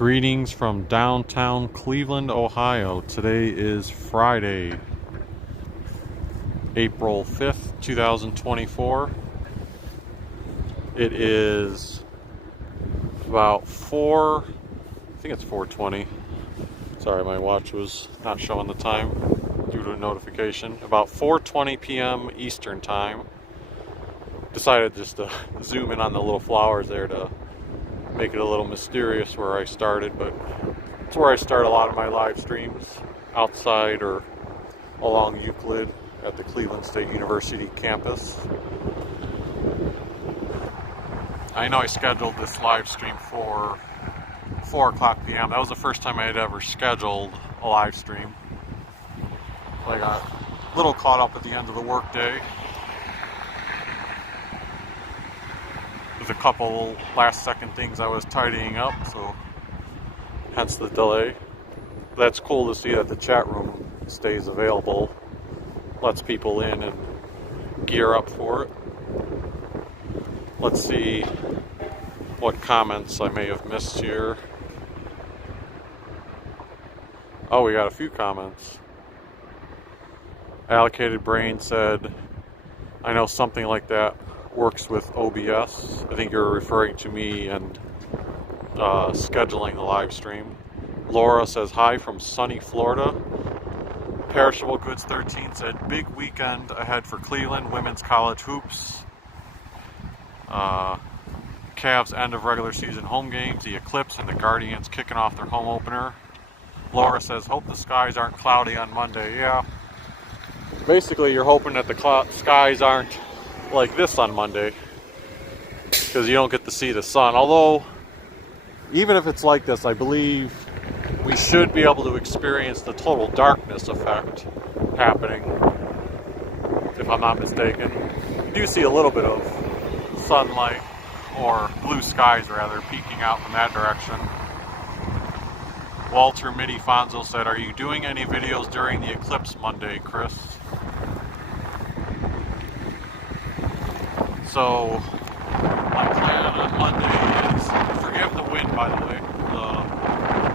Greetings from downtown Cleveland, Ohio. Today is Friday, April 5th, 2024. It is about I think it's 4:20. Sorry, my watch was not showing the time due to a notification. About 4:20 p.m. Eastern time. Decided just to zoom in on the little flowers there to make it a little mysterious where I started, but it's where I start a lot of my live streams, outside or along Euclid at the Cleveland State University campus. I know I scheduled this live stream for 4 o'clock p.m. That was the first time I had ever scheduled a live stream. I got a little caught up at the end of the workday with a couple last second things I was tidying up, so hence the delay. That's cool to see that the chat room stays available, lets people in and gear up for it. Let's see what comments I may have missed here. Oh, we got a few comments. Allocated Brain said, I know something like that works with OBS. I think you're referring to me and scheduling the live stream. Laura says hi from sunny Florida. Perishable Goods 13 said big weekend ahead for Cleveland women's college hoops. Cavs end of regular season home games, the Eclipse and the Guardians kicking off their home opener. Laura says hope the skies aren't cloudy on Monday. Yeah, basically you're hoping that the skies aren't like this on Monday, because you don't get to see the sun. Although, even if it's like this, I believe we should be able to experience the total darkness effect happening, if I'm not mistaken. You do see a little bit of sunlight, or blue skies rather, peeking out from that direction. Walter Mitty Fonzo said, are you doing any videos during the eclipse Monday, Chris? So, my plan on Monday is, forgive the wind by the way,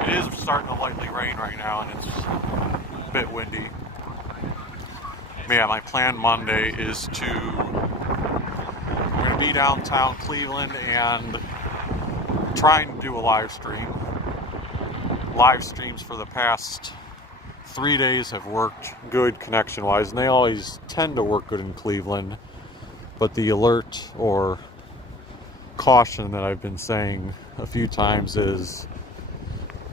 it is starting to lightly rain right now and it's a bit windy. But yeah, my plan Monday is I'm going to be downtown Cleveland and trying to do a live stream. Live streams for the past 3 days have worked good connection-wise, and they always tend to work good in Cleveland. But the alert or caution that I've been saying a few times is,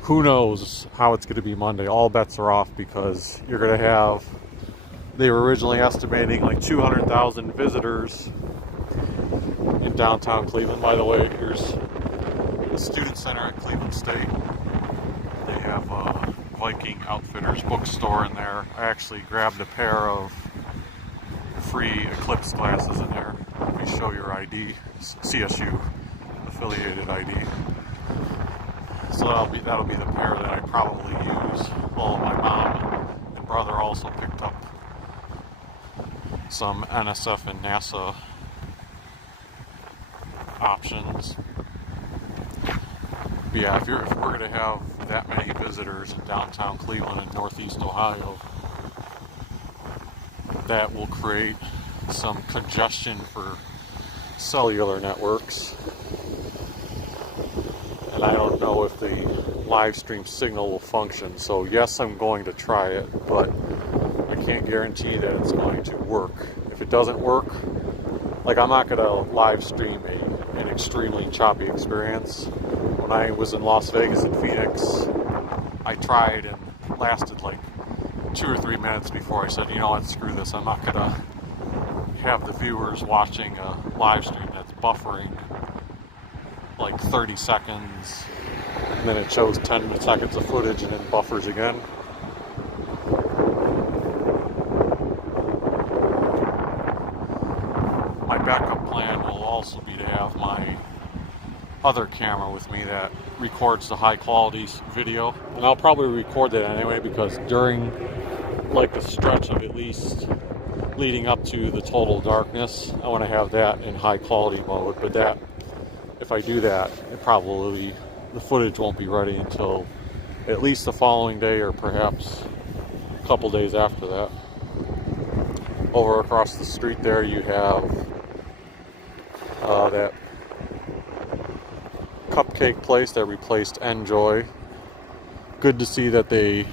who knows how it's going to be Monday. All bets are off, because you're going to have, they were originally estimating like 200,000 visitors in downtown Cleveland. By the way, here's the Student Center at Cleveland State. They have a Viking Outfitters bookstore in there. I actually grabbed a pair of free eclipse glasses in there. Let me show your ID, CSU affiliated ID. So that'll be the pair that I probably use. Well, my mom and brother also picked up some NSF and NASA options. But yeah, if we're going to have that many visitors in downtown Cleveland and Northeast Ohio, that will create some congestion for cellular networks. And I don't know if the live stream signal will function. So yes, I'm going to try it, but I can't guarantee that it's going to work. If it doesn't work, like, I'm not going to live stream an extremely choppy experience. When I was in Las Vegas and Phoenix, I tried and lasted like 2 or 3 minutes before I said, you know what, screw this. I'm not going to have the viewers watching a live stream that's buffering like 30 seconds, and then it shows 10 seconds of footage and then buffers again. My backup plan will also be to have my other camera with me that records the high quality video, and I'll probably record that anyway, because during like the stretch of at least leading up to the total darkness, I want to have that in high quality mode. But that, if I do that, it probably the footage won't be ready until at least the following day, or perhaps a couple days after that. Over across the street there you have that cupcake place that replaced Enjoy. Good to see that they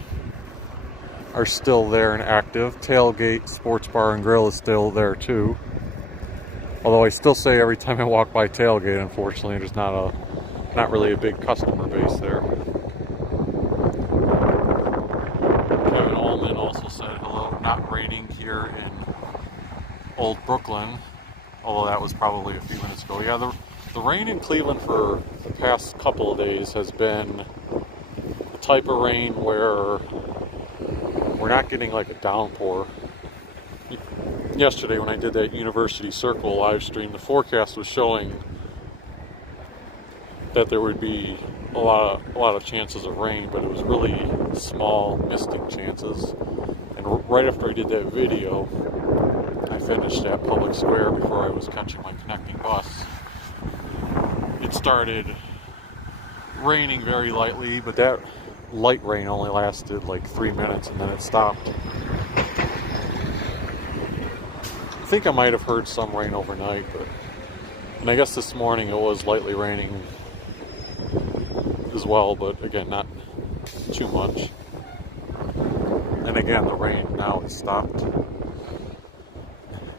are still there and active. Tailgate Sports Bar and Grill is still there too. Although I still say every time I walk by Tailgate, unfortunately, there's not really a big customer base there. Kevin Allman also said hello. Not raining here in Old Brooklyn, although that was probably a few minutes ago. Yeah, the rain in Cleveland for the past couple of days has been the type of rain where we're not getting like a downpour. Yesterday when I did that University Circle live stream, the forecast was showing that there would be a lot of chances of rain, but it was really small, misting chances. And right after I did that video, I finished at Public Square before I was catching my connecting bus. It started raining very lightly, but that light rain only lasted like 3 minutes and then it stopped. I think I might have heard some rain overnight, and I guess this morning it was lightly raining as well, but again, not too much. And again, the rain now has stopped.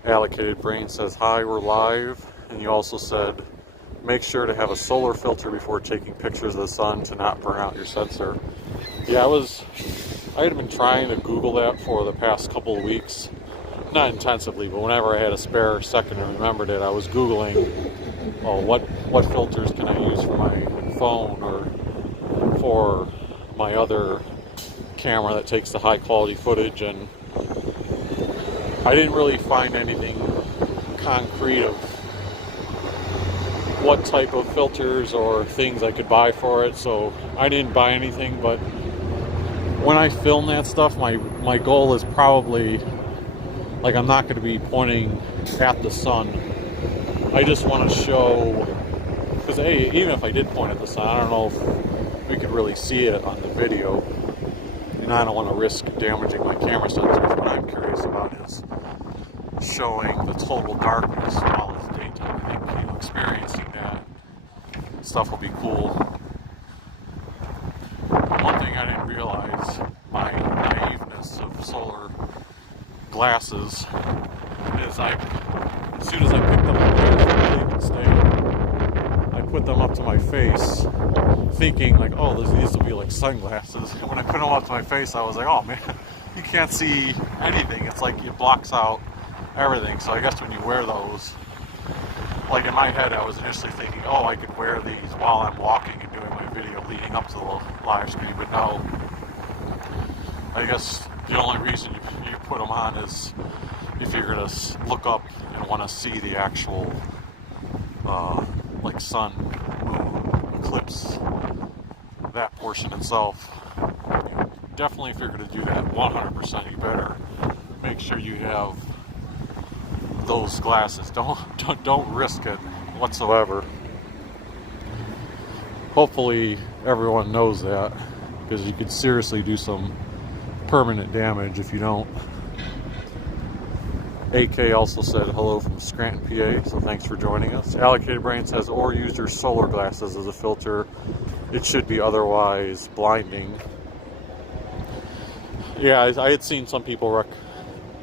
Allocated Brain says, hi, we're live. And you also said, make sure to have a solar filter before taking pictures of the sun to not burn out your sensor. Yeah, I had been trying to Google that for the past couple of weeks. Not intensively, but whenever I had a spare second and remembered it, I was Googling, what filters can I use for my phone or for my other camera that takes the high quality footage, and I didn't really find anything concrete of what type of filters or things I could buy for it, so I didn't buy anything. But when I film that stuff, my goal is probably, like, I'm not going to be pointing at the sun. I just want to show, because even if I did point at the sun, I don't know if we could really see it on the video, and I don't want to risk damaging my camera sensors. What I'm curious about is showing the total darkness while it's daytime. I think experiencing that stuff will be cool. One thing I didn't realize, my naiveness of solar glasses, is as soon as I picked them up there from Cleveland State, I put them up to my face thinking like, oh, these will be like sunglasses. And when I put them up to my face, I was like, oh man, you can't see anything. It's like it blocks out everything. So I guess when you wear those, like in my head I was initially thinking, oh, I could wear these while I'm walking and doing my video leading up to the live stream, but no. I guess the only reason you put them on is if you're going to look up and want to see the actual like sun, moon, eclipse, that portion itself. Definitely if you're going to do that 100%, you better make sure you have those glasses. Don't risk it whatsoever. Hopefully everyone knows that, because you could seriously do some permanent damage if you don't. AK also said hello from Scranton, PA, so thanks for joining us. Allocated Brain says, or use your solar glasses as a filter. It should be otherwise blinding. Yeah, I had seen some people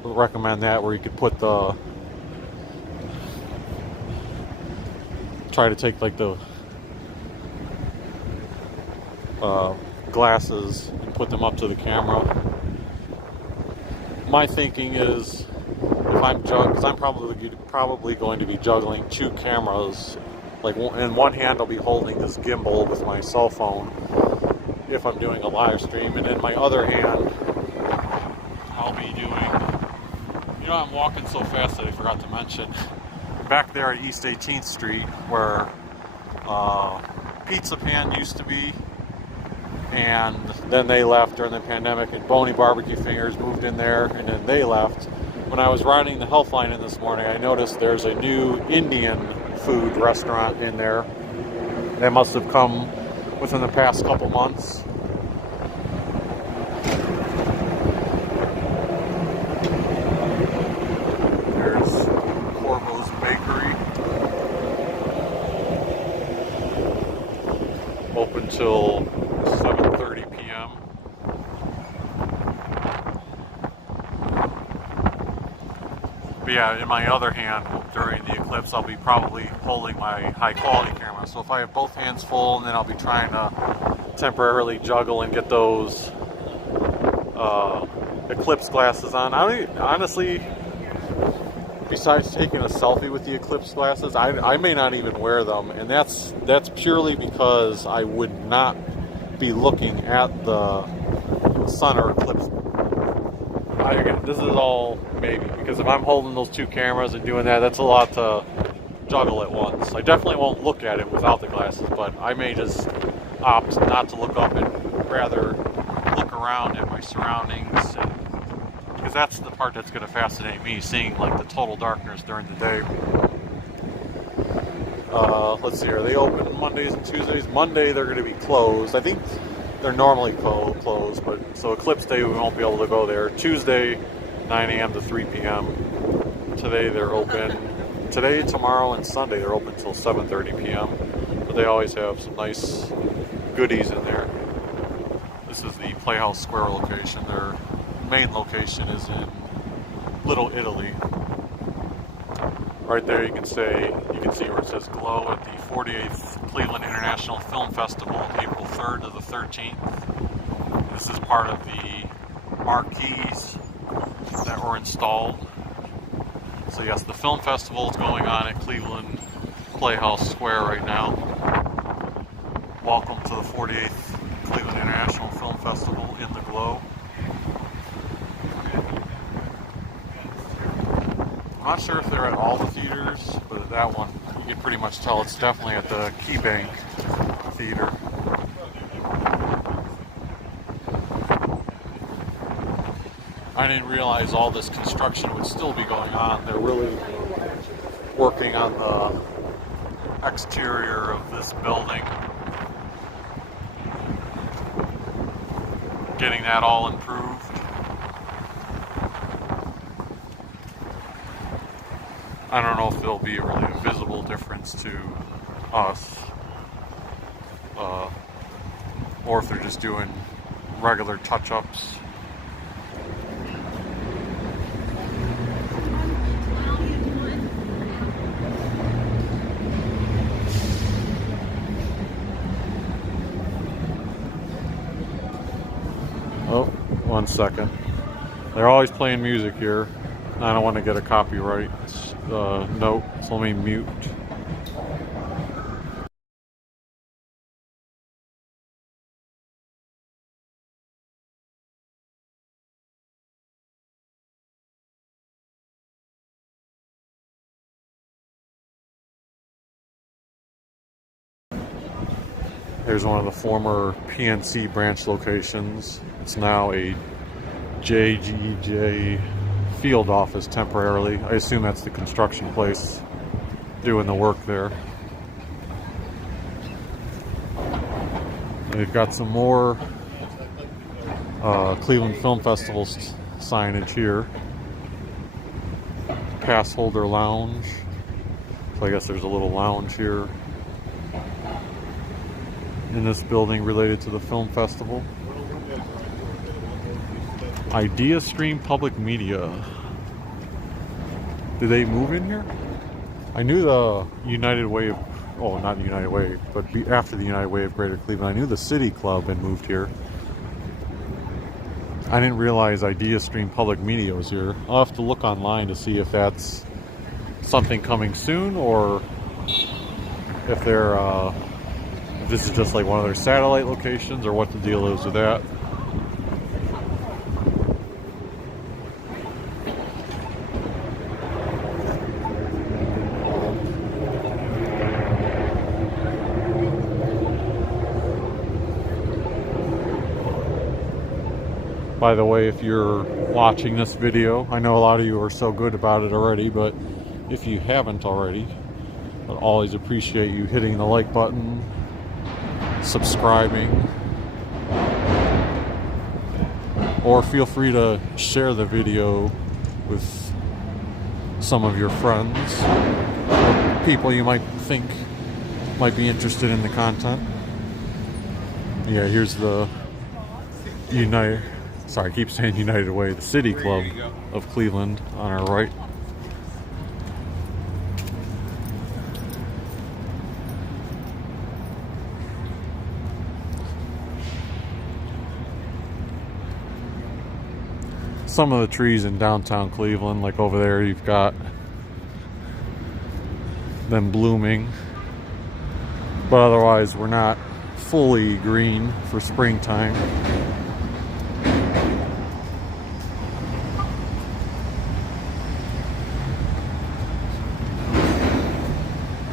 recommend that, where you could put try to take like the glasses and put them up to the camera. My thinking is, if I'm because I'm probably going to be juggling two cameras. Like in one hand I'll be holding this gimbal with my cell phone if I'm doing a live stream, and in my other hand I'll be doing, I'm walking so fast that I forgot to mention, back there at East 18th Street where Pizza Pan used to be, and then they left during the pandemic, and Boney Barbecue Fingers moved in there, and then they left. When I was riding the Healthline in this morning, I noticed there's a new Indian food restaurant in there that must have come within the past couple months. There's Corvo's Bakery. Open till 7:30 p.m. But yeah, in my other hand, during the eclipse, I'll be probably holding my high quality camera. So if I have both hands full, and then I'll be trying to temporarily juggle and get those eclipse glasses on. Honestly, besides taking a selfie with the eclipse glasses, I may not even wear them, and that's purely because I would not be looking at the sun or eclipse. This is all maybe, because if I'm holding those two cameras and doing that, that's a lot to juggle at once. I definitely won't look at it without the glasses, but I may just opt not to look up and rather look around at my surroundings, because that's the part that's going to fascinate me, seeing like the total darkness during the day. Let's see, are they open Mondays and Tuesdays? Monday they're going to be closed. I think they're normally closed, but so Eclipse Day we won't be able to go there. Tuesday, 9 a.m. to 3 p.m. Today they're open. Today, tomorrow, and Sunday they're open until 7:30 p.m. But they always have some nice goodies in there. This is the Playhouse Square location. Their main location is in Little Italy. Right there you can see where it says Glow at the 48th Cleveland International Film Festival, April 3rd to the 13th. This is part of the marquees that were installed. So yes, the film festival is going on at Cleveland Playhouse Square right now. Welcome to the 48th Cleveland International Film Festival in the Glow. I'm not sure if they're at all the theaters, but at that one, you can pretty much tell it's definitely at the Key Bank Theater. I didn't realize all this construction would still be going on. They're really working on the exterior of this building, getting that all improved. I don't know if there'll be a really visible difference to us, or if they're just doing regular touch-ups. Oh, 1 second. They're always playing music here. I don't want to get a copyright note, so let me mute. Here's one of the former PNC branch locations. It's now a JGJ field office temporarily. I assume that's the construction place doing the work there. They've got some more Cleveland Film Festival signage here. Pass holder lounge. So I guess there's a little lounge here in this building related to the film festival. Idea Stream Public Media. Did they move in here? I knew the United Way of, oh, not United Way, but after the United Way of Greater Cleveland, I knew the City Club had moved here. I didn't realize Idea Stream Public Media was here. I'll have to look online to see if that's something coming soon, or if they're, if this is just like one of their satellite locations, or what the deal is with that. By the way, if you're watching this video, I know a lot of you are so good about it already, but if you haven't already, I'd always appreciate you hitting the like button, subscribing, or feel free to share the video with some of your friends or people you might think might be interested in the content. Yeah, here's the I keep saying United Way, the City Club of Cleveland on our right. Some of the trees in downtown Cleveland, like over there, you've got them blooming, but otherwise we're not fully green for springtime.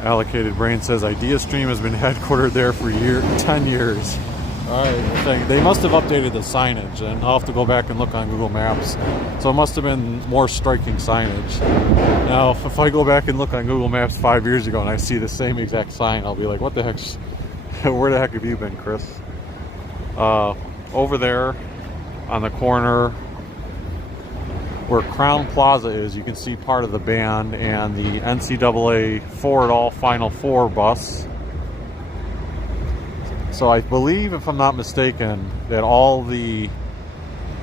Allocated Brain says Idea Stream has been headquartered there for 10 years. Alright, they must have updated the signage, and I'll have to go back and look on Google Maps. So it must have been more striking signage. Now, if I go back and look on Google Maps 5 years ago and I see the same exact sign, I'll be like, what the heck? Where the heck have you been, Chris? Over there on the corner where Crown Plaza is, you can see part of the band and the NCAA For-It-All Final Four bus. So I believe, if I'm not mistaken, that all the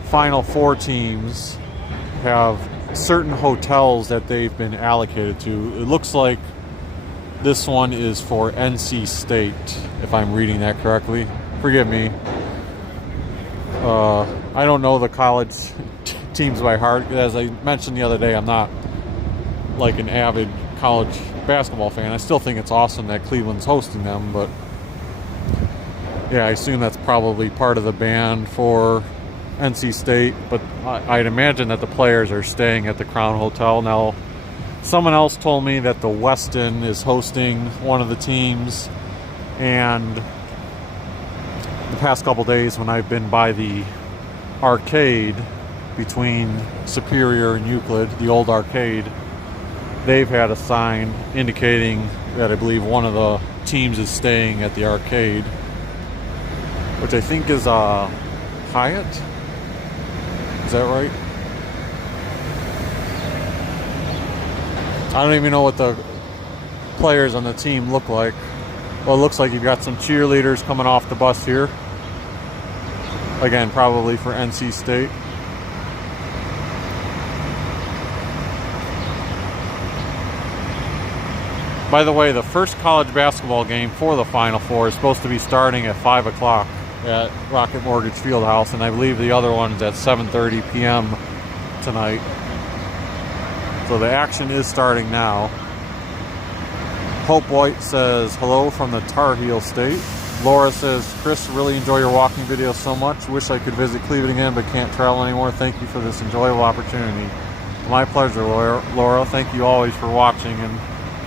Final Four teams have certain hotels that they've been allocated to. It looks like this one is for NC State, if I'm reading that correctly. Forgive me. I don't know the college teams by heart. As I mentioned the other day, I'm not like an avid college basketball fan. I still think it's awesome that Cleveland's hosting them, but yeah, I assume that's probably part of the band for NC State, but I'd imagine that the players are staying at the Crown Hotel. Now, someone else told me that the Westin is hosting one of the teams, and the past couple days when I've been by the arcade between Superior and Euclid, the old arcade, they've had a sign indicating that I believe one of the teams is staying at the arcade, which I think is Hyatt. Is that right? I don't even know what the players on the team look like. Well, it looks like you've got some cheerleaders coming off the bus here. Again, probably for NC State. By the way, the first college basketball game for the Final Four is supposed to be starting at 5 o'clock at Rocket Mortgage Fieldhouse, and I believe the other one's at 7:30 p.m. tonight. So the action is starting now. Hope White says, hello from the Tar Heel State. Laura says, Chris, really enjoy your walking videos so much. Wish I could visit Cleveland again, but can't travel anymore. Thank you for this enjoyable opportunity. My pleasure, Laura. Thank you always for watching and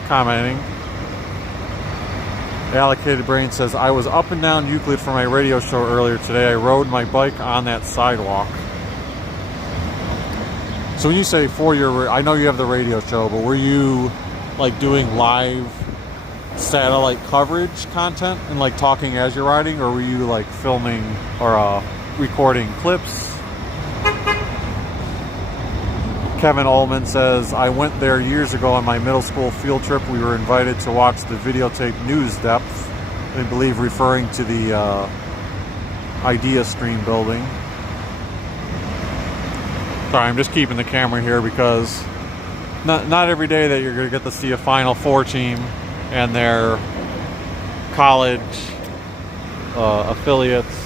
commenting. The Allocated Brain says, I was up and down Euclid for my radio show earlier today. I rode my bike on that sidewalk. So when you say for your, I know you have the radio show, but were you like doing live satellite coverage content and like talking as you're riding, or were you like filming or recording clips? Kevin Ullman says, I went there years ago on my middle school field trip. We were invited to watch the videotape News Depth, I believe referring to the Idea Stream building. Sorry, I'm just keeping the camera here because not every day that you're going to get to see a Final Four team and their college affiliates.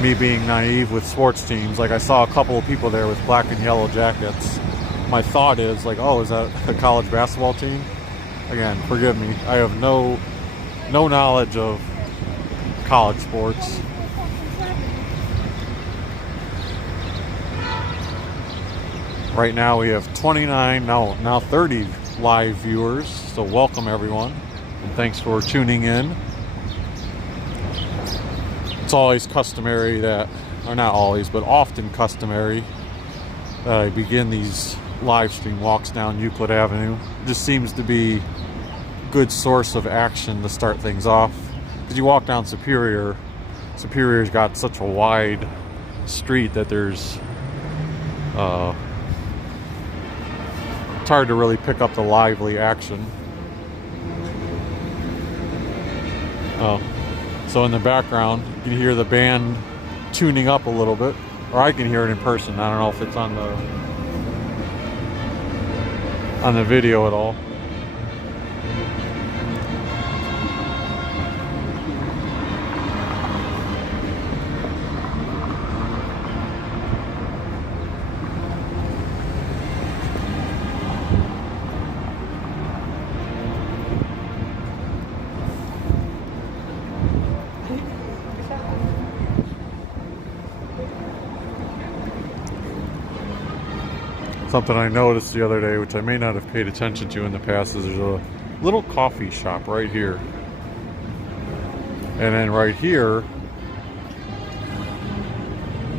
Me being naive with sports teams, like I saw a couple of people there with black and yellow jackets. My thought is like, oh, is that a college basketball team? Again, forgive me. I have no knowledge of college sports. Right now we have 29, now 30 live viewers. So welcome everyone, and thanks for tuning in. It's always customary that, or not always, but often customary that I begin these live stream walks down Euclid Avenue. It just seems to be a good source of action to start things off. Because you walk down Superior's got such a wide street that there's it's hard to really pick up the lively action. So in the background you can hear the band tuning up a little bit, or I can hear it in person. I don't know if it's on the video at all. Something I noticed the other day, which I may not have paid attention to in the past, is there's a little coffee shop right here. And then right here,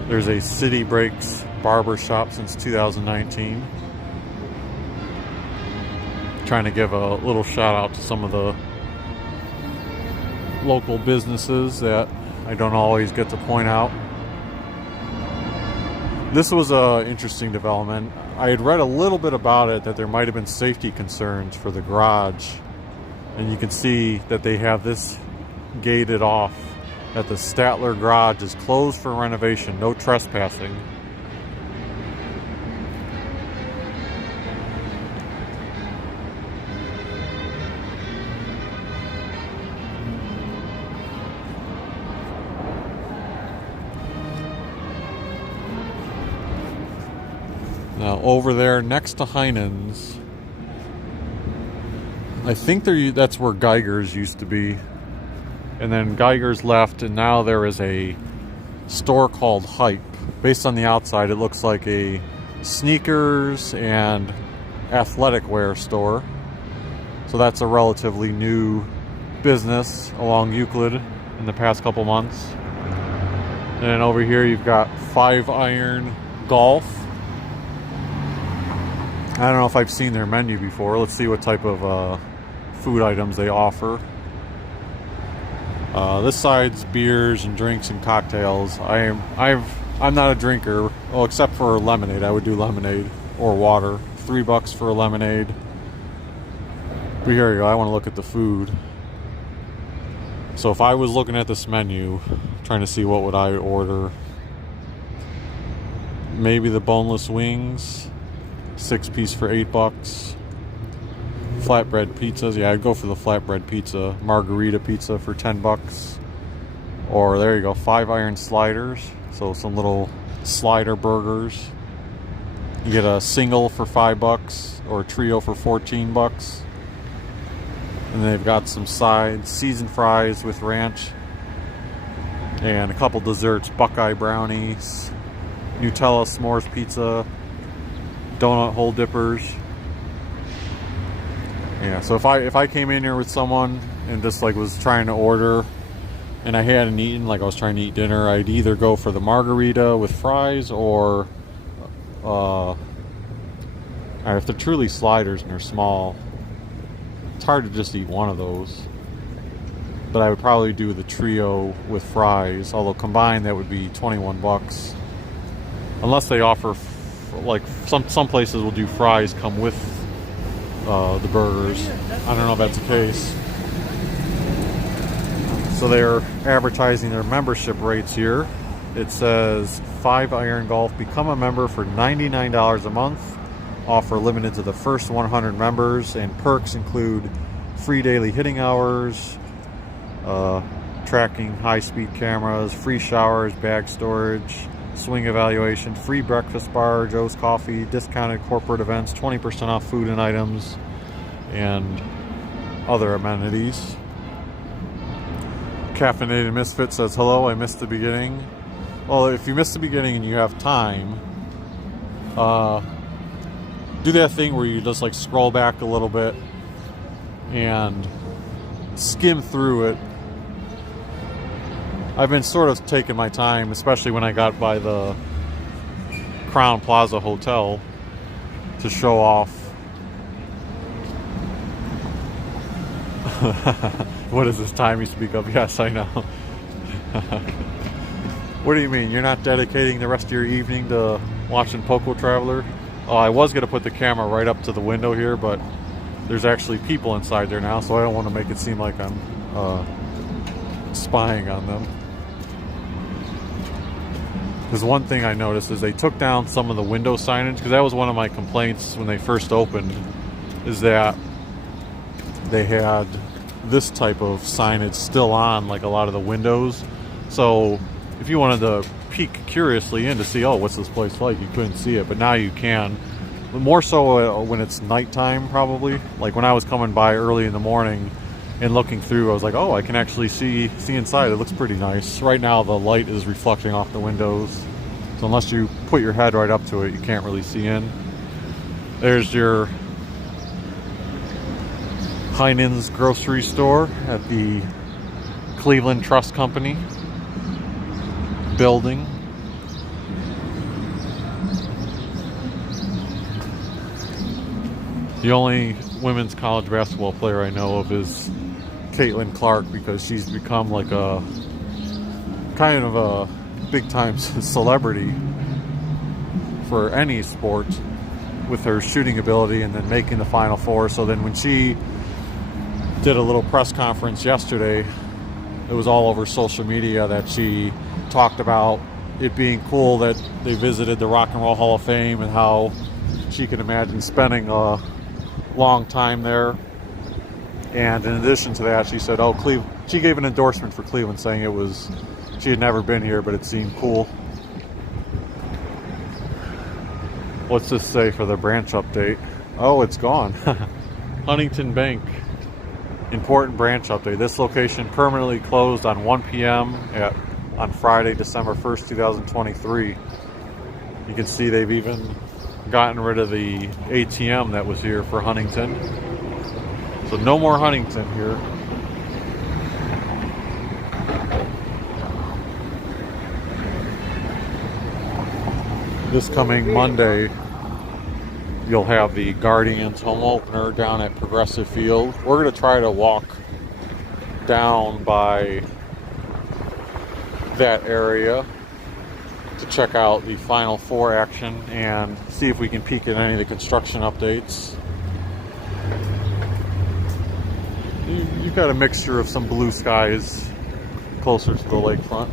there's a City Breaks barber shop since 2019. Trying to give a little shout out to some of the local businesses that I don't always get to point out. This was an interesting development. I had read a little bit about it, that there might have been safety concerns for the garage. And you can see that they have this gated off, that the Statler garage is closed for renovation, no trespassing. Now over there next to Heinen's, I think that's where Geiger's used to be. And then Geiger's left, and now there is a store called Hype. Based on the outside, it looks like a sneakers and athletic wear store. So that's a relatively new business along Euclid in the past couple months. And then over here you've got 5-Iron Golf. I don't know if I've seen their menu before. Let's see what type of food items they offer. This side's beers and drinks and cocktails. I'm not a drinker, well, except for lemonade. I would do lemonade or water. $3 for a lemonade. But here you go. I want to look at the food. So if I was looking at this menu, trying to see what would I order, maybe the boneless wings. 6-piece for $8. Flatbread pizzas, yeah, I'd go for the flatbread pizza. Margarita pizza for $10. Or there you go, 5-Iron sliders. So some little slider burgers. You get a single for $5 or a trio for $14. And they've got some sides, seasoned fries with ranch, and a couple desserts, Buckeye brownies, Nutella s'mores pizza, donut hole dippers. Yeah, so if I came in here with someone and just like was trying to order and I hadn't eaten, like I was trying to eat dinner, I'd either go for the margarita with fries, or if they're truly sliders and they're small, it's hard to just eat one of those. But I would probably do the trio with fries, although combined that would be $21. Unless they offer, like some places will do fries come with the burgers. I don't know if that's the case. So they're advertising their membership rates here. It says 5-Iron Golf, become a member for $99 a month. Offer limited to the first 100 members, and perks include free daily hitting hours, tracking high-speed cameras, free showers, bag storage, swing evaluation, free breakfast bar, Joe's Coffee, discounted corporate events, 20% off food and items, and other amenities. Caffeinated Misfit says, hello, I missed the beginning. Well, if you missed the beginning and you have time, do that thing where you just like scroll back a little bit and skim through it. I've been sort of taking my time, especially when I got by the Crown Plaza Hotel to show off. What is this time you speak of? Yes, I know. What do you mean? You're not dedicating the rest of your evening to watching Poco Traveler? Oh, I was going to put the camera right up to the window here, but there's actually people inside there now, so I don't want to make it seem like I'm spying on them. Because one thing I noticed is they took down some of the window signage, because that was one of my complaints when they first opened, is that they had this type of signage still on like a lot of the windows. So if you wanted to peek curiously in to see, oh, what's this place like, you couldn't see it, but now you can. More so when it's nighttime, probably. Like when I was coming by early in the morning and looking through, I was like, oh, I can actually see inside. It looks pretty nice. Right now the light is reflecting off the windows, so unless you put your head right up to it, you can't really see in. There's your Heinen's grocery store at the Cleveland Trust Company building. The only women's college basketball player I know of is Caitlin Clark, because she's become like a kind of a big time celebrity for any sport with her shooting ability and then making the Final Four. So then when she did a little press conference yesterday, it was all over social media that she talked about it being cool that they visited the Rock and Roll Hall of Fame and how she could imagine spending a long time there. And in addition to that, she said, oh, she gave an endorsement for Cleveland, saying she had never been here, but it seemed cool. What's this say for the branch update? Oh, it's gone. Huntington Bank. Important branch update. This location permanently closed on 1 p.m. on Friday, December 1st, 2023. You can see they've even gotten rid of the ATM that was here for Huntington. So no more Huntington here. This coming Monday, you'll have the Guardians home opener down at Progressive Field. We're going to try to walk down by that area to check out the Final Four action and see if we can peek at any of the construction updates. You've got a mixture of some blue skies closer to the lakefront.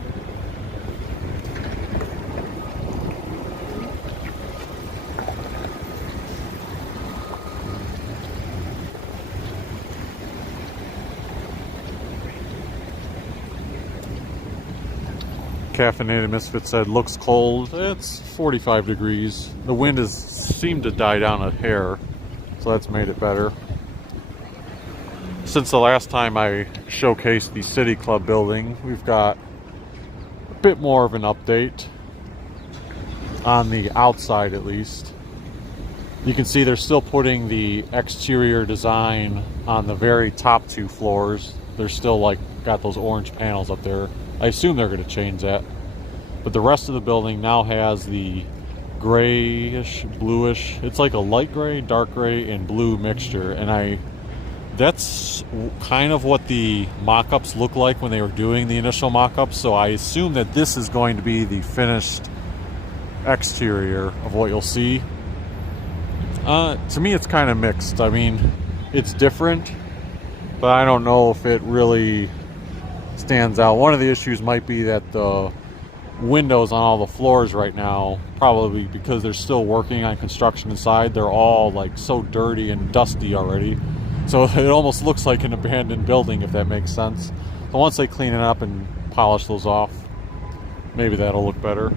Caffeinated Misfit said, looks cold. It's 45 degrees. The wind has seemed to die down a hair, so that's made it better. Since the last time I showcased the City Club building, we've got a bit more of an update on the outside, at least. You can see they're still putting the exterior design on the very top 2 floors. They're still got those orange panels up there. I assume they're going to change that. But the rest of the building now has the grayish, bluish. It's like a light gray, dark gray, and blue mixture. And that's kind of what the mock-ups look like when they were doing the initial mock-ups. So I assume that this is going to be the finished exterior of what you'll see. To me, it's kind of mixed. I mean, it's different, but I don't know if it really stands out. One of the issues might be that the windows on all the floors right now, probably because they're still working on construction inside, they're all so dirty and dusty already. So it almost looks like an abandoned building, if that makes sense. But once they clean it up and polish those off, maybe that'll look better.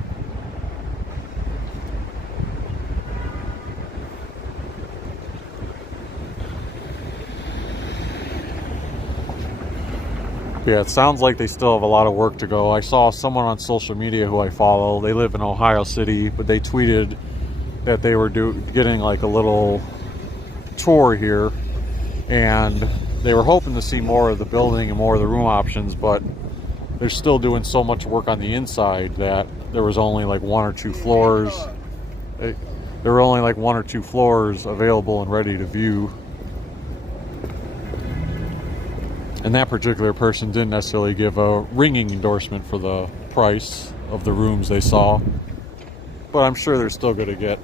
Yeah, it sounds like they still have a lot of work to go. I saw someone on social media who I follow. They live in Ohio City, but they tweeted that they were getting a little tour here, and they were hoping to see more of the building and more of the room options, but they're still doing so much work on the inside that there was only 1 or 2 floors There were only like 1 or 2 floors available and ready to view. And that particular person didn't necessarily give a ringing endorsement for the price of the rooms they saw. But I'm sure they're still going to get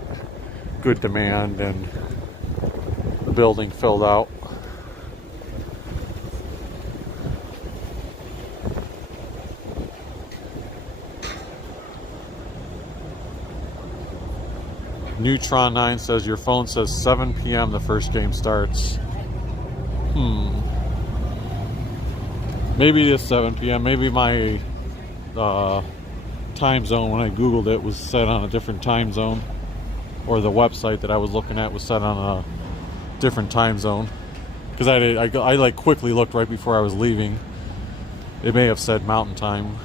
good demand and the building filled out. Neutron 9 says your phone says 7 p.m. the first game starts. Maybe it is 7 p.m. Maybe my time zone when I Googled it was set on a different time zone. Or the website that I was looking at was set on a different time zone. Because I like quickly looked right before I was leaving. It may have said mountain time.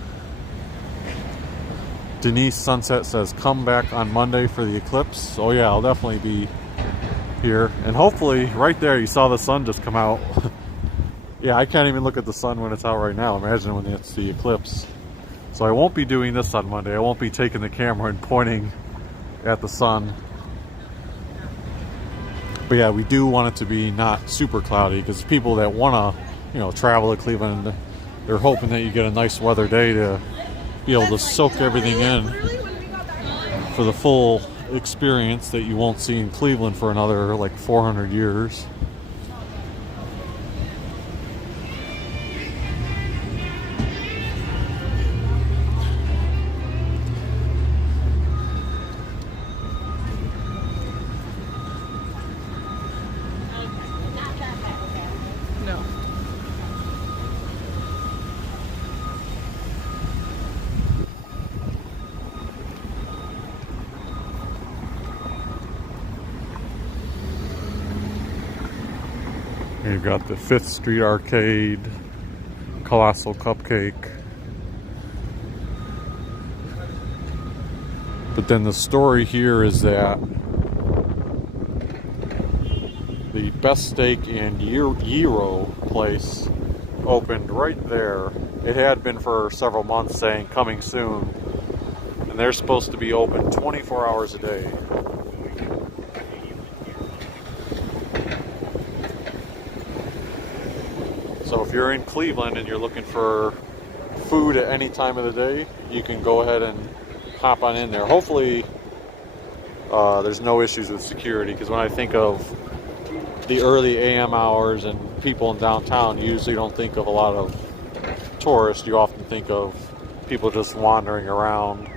Denise Sunset says, come back on Monday for the eclipse. Oh yeah, I'll definitely be here. And hopefully, right there, you saw the sun just come out. Yeah, I can't even look at the sun when it's out right now. Imagine when it's the eclipse. So I won't be doing this on Monday. I won't be taking the camera and pointing at the sun. But yeah, we do want it to be not super cloudy, because people that want to, travel to Cleveland, they're hoping that you get a nice weather day to be able to soak everything in for the full experience that you won't see in Cleveland for another like 400 years. You've got the 5th Street Arcade, Colossal Cupcake. But then the story here is that the Best Steak and Gyro place opened right there. It had been for several months saying coming soon. And they're supposed to be open 24 hours a day. So if you're in Cleveland and you're looking for food at any time of the day, you can go ahead and hop on in there. Hopefully there's no issues with security, because when I think of the early AM hours and people in downtown, you usually don't think of a lot of tourists. You often think of people just wandering around.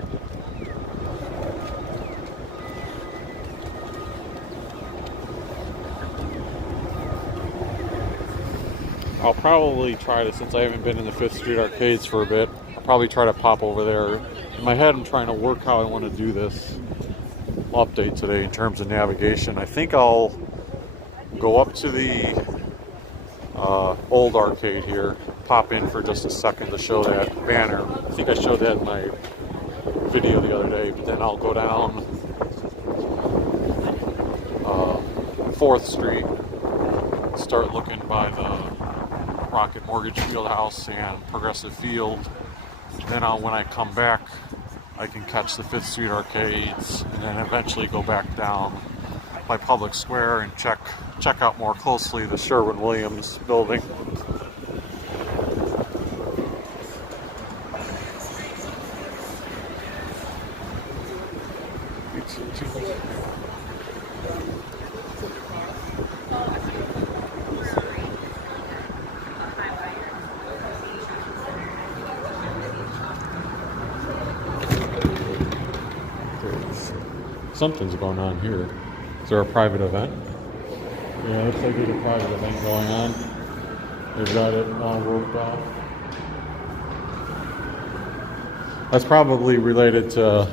I'll probably try to, since I haven't been in the 5th Street Arcades for a bit, I'll probably try to pop over there. In my head, I'm trying to work how I want to do this update today in terms of navigation. I think I'll go up to the old arcade here, pop in for just a second to show that banner. I think I showed that in my video the other day, but then I'll go down 4th Street, start looking by the Rocket Mortgage Fieldhouse and Progressive Field. Then when I come back, I can catch the 5th Street Arcades, and then eventually go back down by Public Square and check out more closely the Sherwin Williams building. Something's going on here. Is there a private event? Yeah, looks like there's a private event going on. They've got it all roped off. That's probably related to,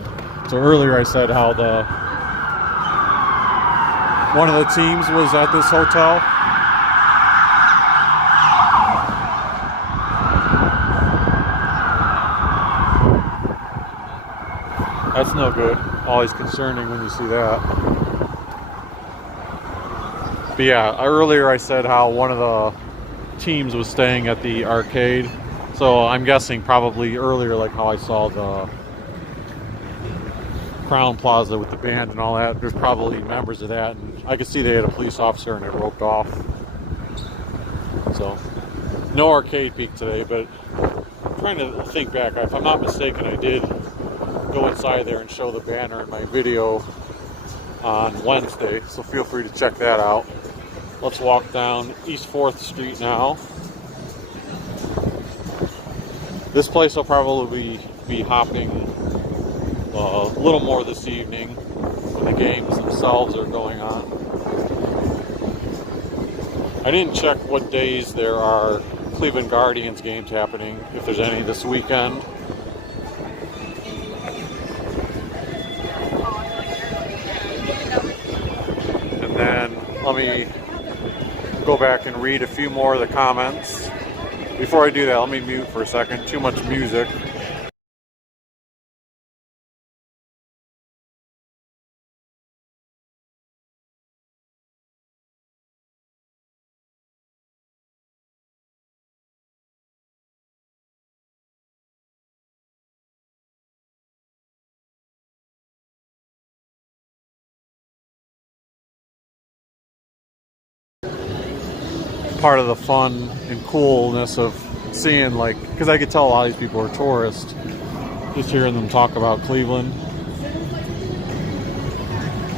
so earlier I said how one of the teams was at this hotel. That's no good. Always concerning when you see that. But yeah, earlier I said how one of the teams was staying at the arcade. So I'm guessing probably earlier, like how I saw the Crown Plaza with the band and all that. There's probably members of that, and I could see they had a police officer and it roped off. So no arcade peek today, but I'm trying to think back. If I'm not mistaken, I did go inside there and show the banner in my video on Wednesday, so feel free to check that out. Let's walk down East 4th Street now. This place will probably be hopping a little more this evening when the games themselves are going on. I didn't check what days there are Cleveland Guardians games happening, if there's any this weekend. And then let me go back and read a few more of the comments. Before I do that, let me mute for a second. Too much music. Part of the fun and coolness of seeing, like, because I could tell a lot of these people are tourists, just hearing them talk about Cleveland.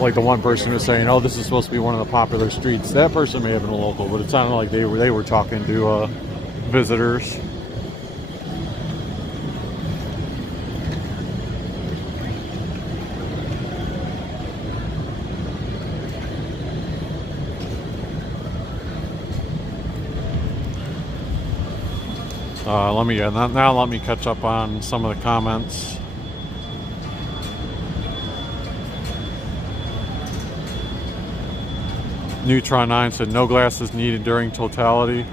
Like the one person was saying, oh, this is supposed to be one of the popular streets. That person may have been a local, but it sounded like they were talking to visitors. Let me catch up on some of the comments. Neutron 9 said no glasses needed during totality.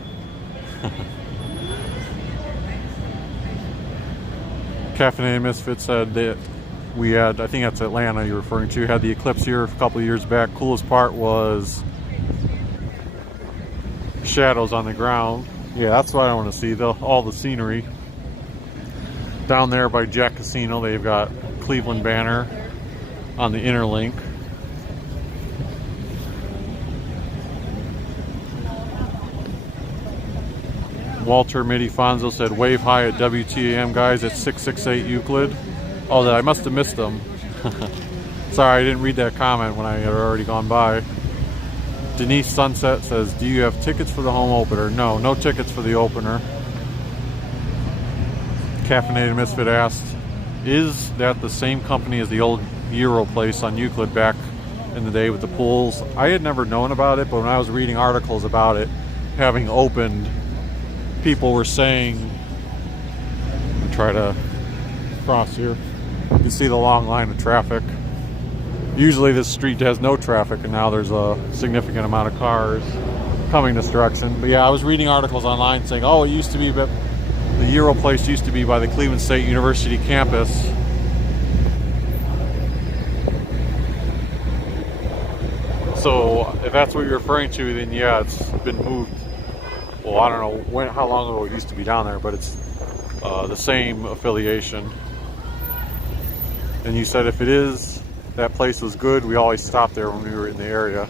Caffeinated Misfit said that we had, I think that's Atlanta you're referring to, had the eclipse here a couple of years back. Coolest part was shadows on the ground. Yeah, that's what I want to see, all the scenery. Down there by Jack Casino, they've got Cleveland banner on the inner link. Walter Fonzo said, wave hi at WTAM guys at 668 Euclid. Oh, I must have missed them. Sorry, I didn't read that comment when I had already gone by. Denise Sunset says, do you have tickets for the home opener? No, no tickets for the opener. Caffeinated Misfit asked, is that the same company as the old Euro place on Euclid back in the day with the pools? I had never known about it, but when I was reading articles about it having opened, people were saying, I'll try to cross here. You can see the long line of traffic. Usually this street has no traffic, and now there's a significant amount of cars coming this direction. But yeah, I was reading articles online saying, oh, it used to be, but the Euro place used to be by the Cleveland State University campus. So if that's what you're referring to, then yeah, it's been moved. Well, I don't know how long ago it used to be down there, but it's the same affiliation. And you said if it is, that place was good. We always stopped there when we were in the area.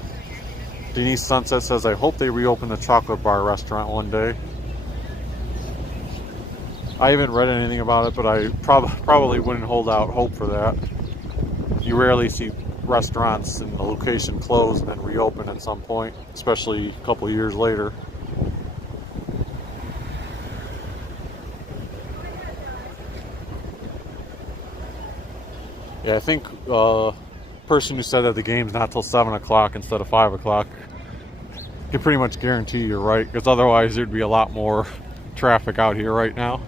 Denise Sunset says, I hope they reopen the chocolate bar restaurant one day. I haven't read anything about it, but I probably wouldn't hold out hope for that. You rarely see restaurants in the location close and then reopen at some point, especially a couple of years later. Yeah, I think person who said that the game's not till 7 o'clock instead of 5 o'clock, you can pretty much guarantee you're right, because otherwise there'd be a lot more traffic out here right now.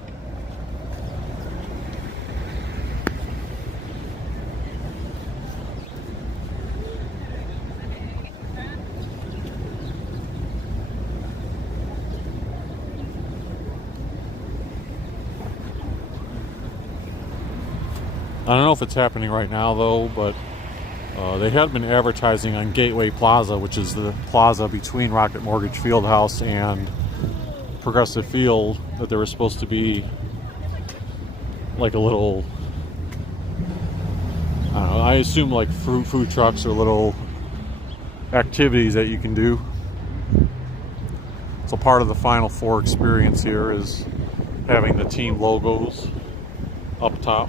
I don't know if it's happening right now though, but they had been advertising on Gateway Plaza, which is the plaza between Rocket Mortgage Fieldhouse and Progressive Field, that there was supposed to be like a little, I don't know, I assume like food trucks or little activities that you can do. So part of the Final Four experience here is having the team logos up top.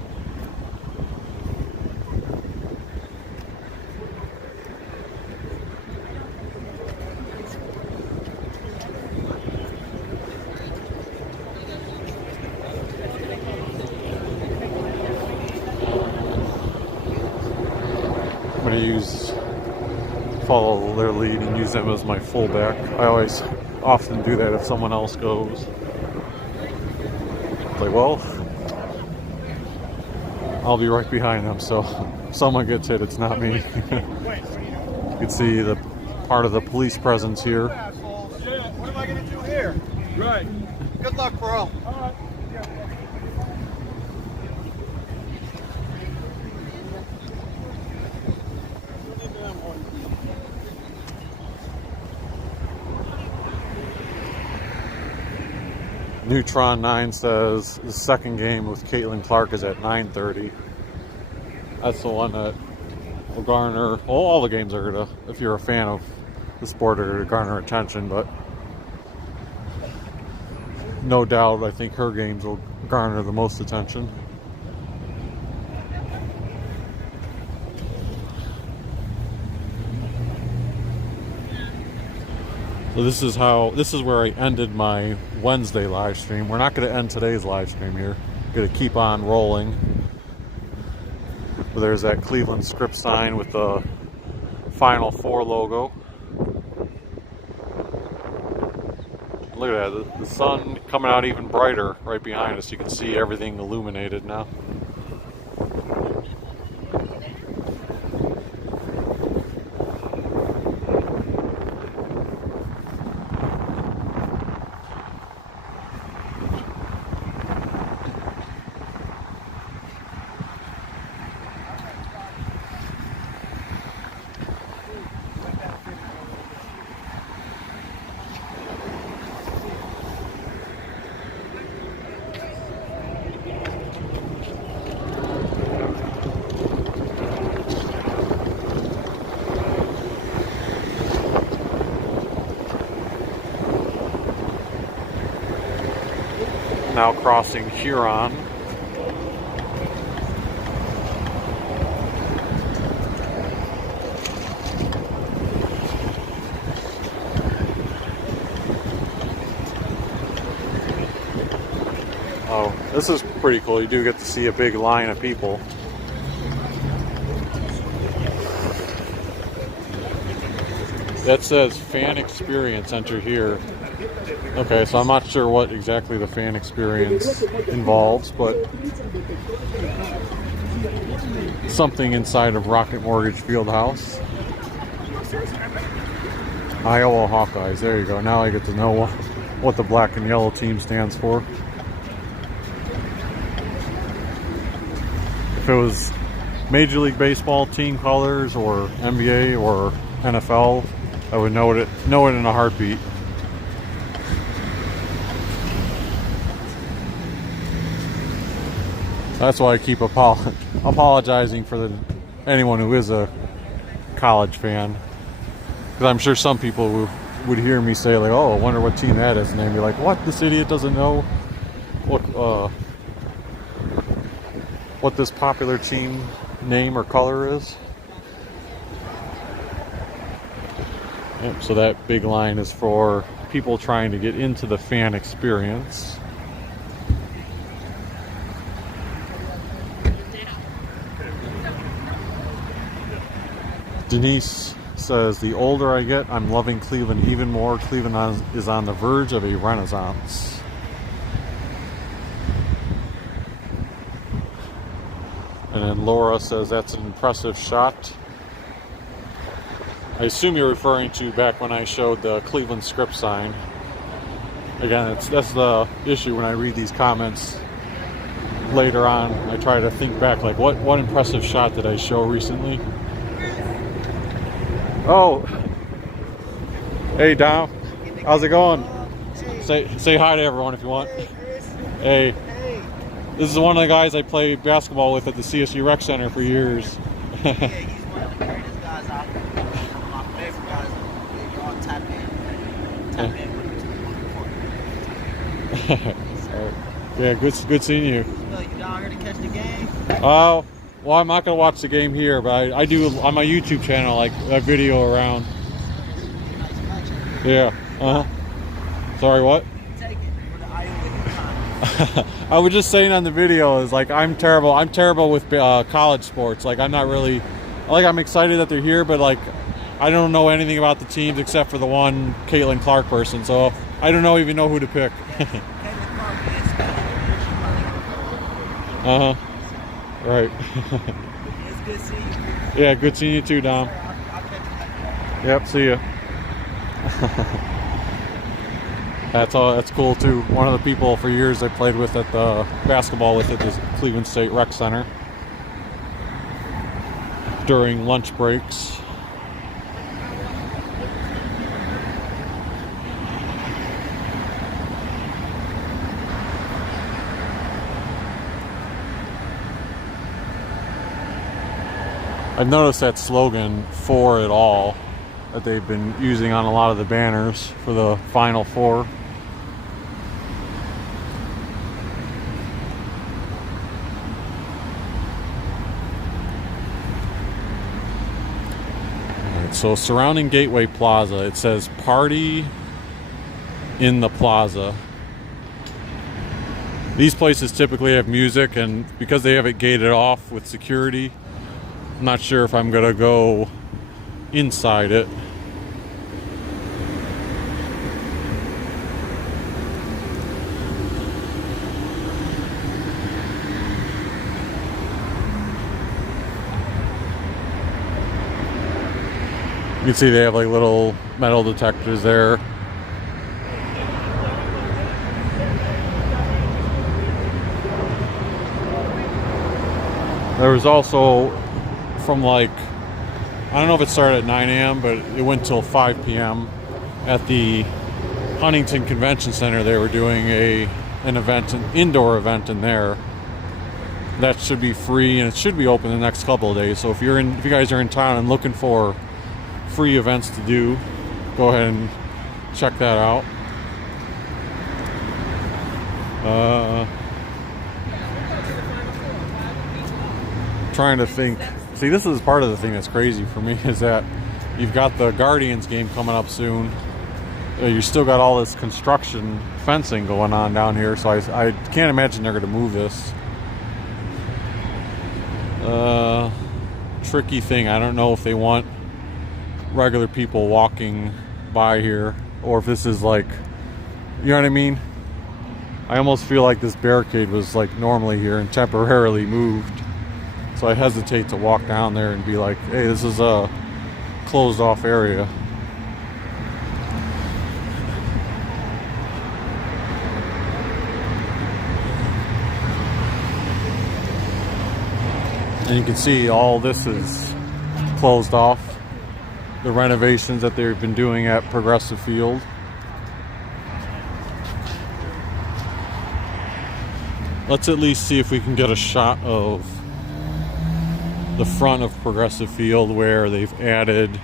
I'm going to follow their lead and use them as my fullback. I always often do that if someone else goes. It's like, well, I'll be right behind them, so if someone gets hit, it's not me. You can see the part of the police presence here. What am I going to do here? Right. Good luck, bro. All right. Neutron 9 says the second game with Caitlin Clark is at 9:30. That's the one that will garner, well, all the games are going to, if you're a fan of the sport, are going to garner attention, but no doubt I think her games will garner the most attention. So this is where I ended my Wednesday live stream. We're not going to end today's live stream here. We're going to keep on rolling. But there's that Cleveland script sign with the Final Four logo. Look at that, the sun coming out even brighter right behind us. You can see everything illuminated now. Now crossing Huron. Oh, this is pretty cool. You do get to see a big line of people. That says fan experience, enter here. Okay, so I'm not sure what exactly the fan experience involves, but something inside of Rocket Mortgage Fieldhouse. Iowa Hawkeyes, there you go. Now I get to know what the black and yellow team stands for. If it was Major League Baseball team colors or NBA or NFL, I would know it in a heartbeat. That's why I keep apologizing for anyone who is a college fan, because I'm sure some people would hear me say like, "Oh, I wonder what team that is," and they'd be like, "What? This idiot doesn't know what this popular team name or color is." Yep, so that big line is for people trying to get into the fan experience. Denise says, the older I get, I'm loving Cleveland even more. Cleveland is on the verge of a renaissance. And then Laura says, that's an impressive shot. I assume you're referring to back when I showed the Cleveland script sign. Again, that's the issue when I read these comments later on. I try to think back, like, what impressive shot did I show recently? Oh, hey Dom, how's it going? Say hi to everyone if you want. Hey, this is one of the guys I played basketball with at the CSU Rec Center for years. Yeah, he's one of the greatest guys out there. One of my favorite guys. They all tap in with the Yeah, good seeing you. So you down here to catch the game? Oh, well, I'm not gonna watch the game here, but I do on my YouTube channel, like a video around. Yeah. Sorry, what? Take it for the Iowa time. I was just saying on the video is like I'm terrible with college sports. Like I'm not really, like I'm excited that they're here, but like I don't know anything about the teams except for the one Caitlin Clark person. So I don't even know who to pick. Right. It's good seeing you. Yeah, good seeing you too, Dom. I'll catch you later. Yep, see ya. That's cool too. One of the people for years I played with at the basketball with at the Cleveland State Rec Center during lunch breaks. I've noticed that slogan, "For It All," that they've been using on a lot of the banners for the Final Four. Alright, so surrounding Gateway Plaza, it says "Party in the Plaza." These places typically have music, and because they have it gated off with security, I'm not sure if I'm gonna go inside it. You can see they have like little metal detectors there. There was also from like, I don't know if it started at 9 a.m., but it went till 5 p.m. at the Huntington Convention Center. They were doing an event, an indoor event in there. That should be free, and it should be open the next couple of days. So if you guys are in town and looking for free events to do, go ahead and check that out. Trying to think. See, this is part of the thing that's crazy for me is that you've got the Guardians game coming up soon. You still got all this construction fencing going on down here, so I can't imagine they're going to move this. Tricky thing. I don't know if they want regular people walking by here or if this is like, you know what I mean? I almost feel like this barricade was like normally here and temporarily moved. So I hesitate to walk down there and be like, hey, this is a closed off area. And you can see all this is closed off. The renovations that they've been doing at Progressive Field. Let's at least see if we can get a shot of the front of Progressive Field where they've added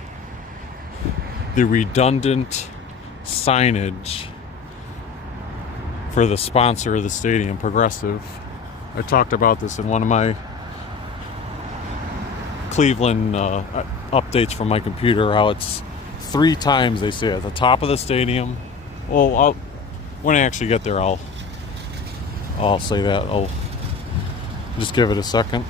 the redundant signage for the sponsor of the stadium, Progressive. I talked about this in one of my Cleveland updates from my computer, how it's 3 times they say at the top of the stadium. Well, when I actually get there, I'll say that. I'll just give it a second.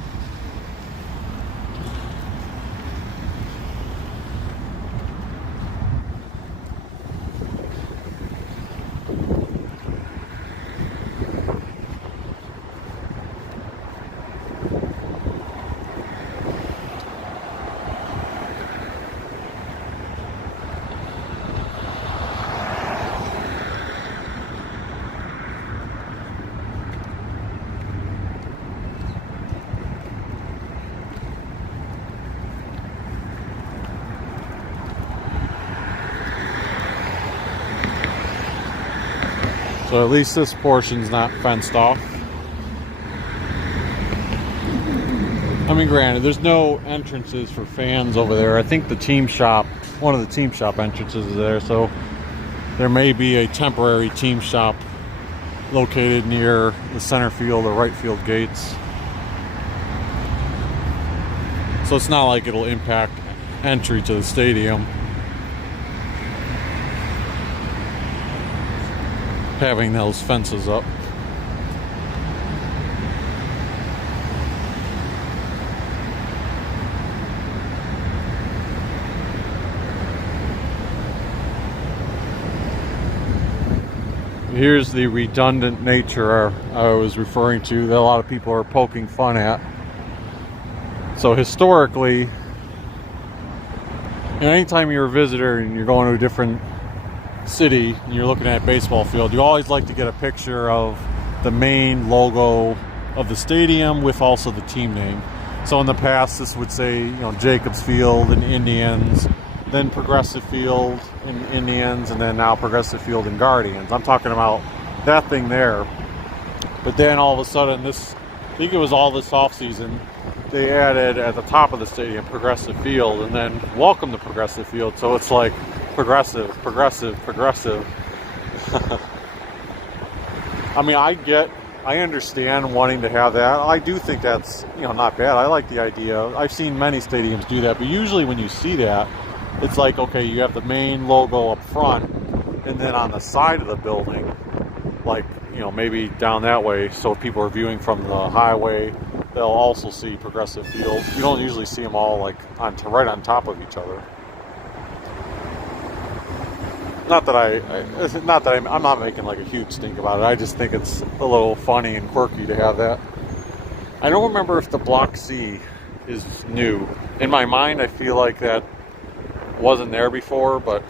So at least this portion's not fenced off. I mean, mean, granted, there's no entrances for fans over there. I think the team shop, one of the team shop entrances is there, so there may be a temporary team shop located near the center field or right field gates. So it's not like it'll impact entry to the stadium, having those fences up. Here's the redundant nature I was referring to that a lot of people are poking fun at. So historically, anytime you're a visitor and you're going to a different city and you're looking at a baseball field, you always like to get a picture of the main logo of the stadium with also the team name. So in the past, this would say, Jacobs Field and Indians, then Progressive Field and Indians, and then now Progressive Field and Guardians. I'm talking about that thing there. But then all of a sudden, I think it was all this offseason, they added at the top of the stadium Progressive Field, and then welcome to Progressive Field. So it's like progressive. I mean, I understand wanting to have that. I do think that's, not bad. I like the idea. I've seen many stadiums do that, but usually when you see that, it's like, okay, you have the main logo up front, and then on the side of the building, like, maybe down that way, so if people are viewing from the highway, they'll also see Progressive Field. You don't usually see them all like right on top of each other. Not that I'm not making like a huge stink about it. I just think it's a little funny and quirky to have that. I don't remember if the Block C is new. In my mind, I feel like that wasn't there before, but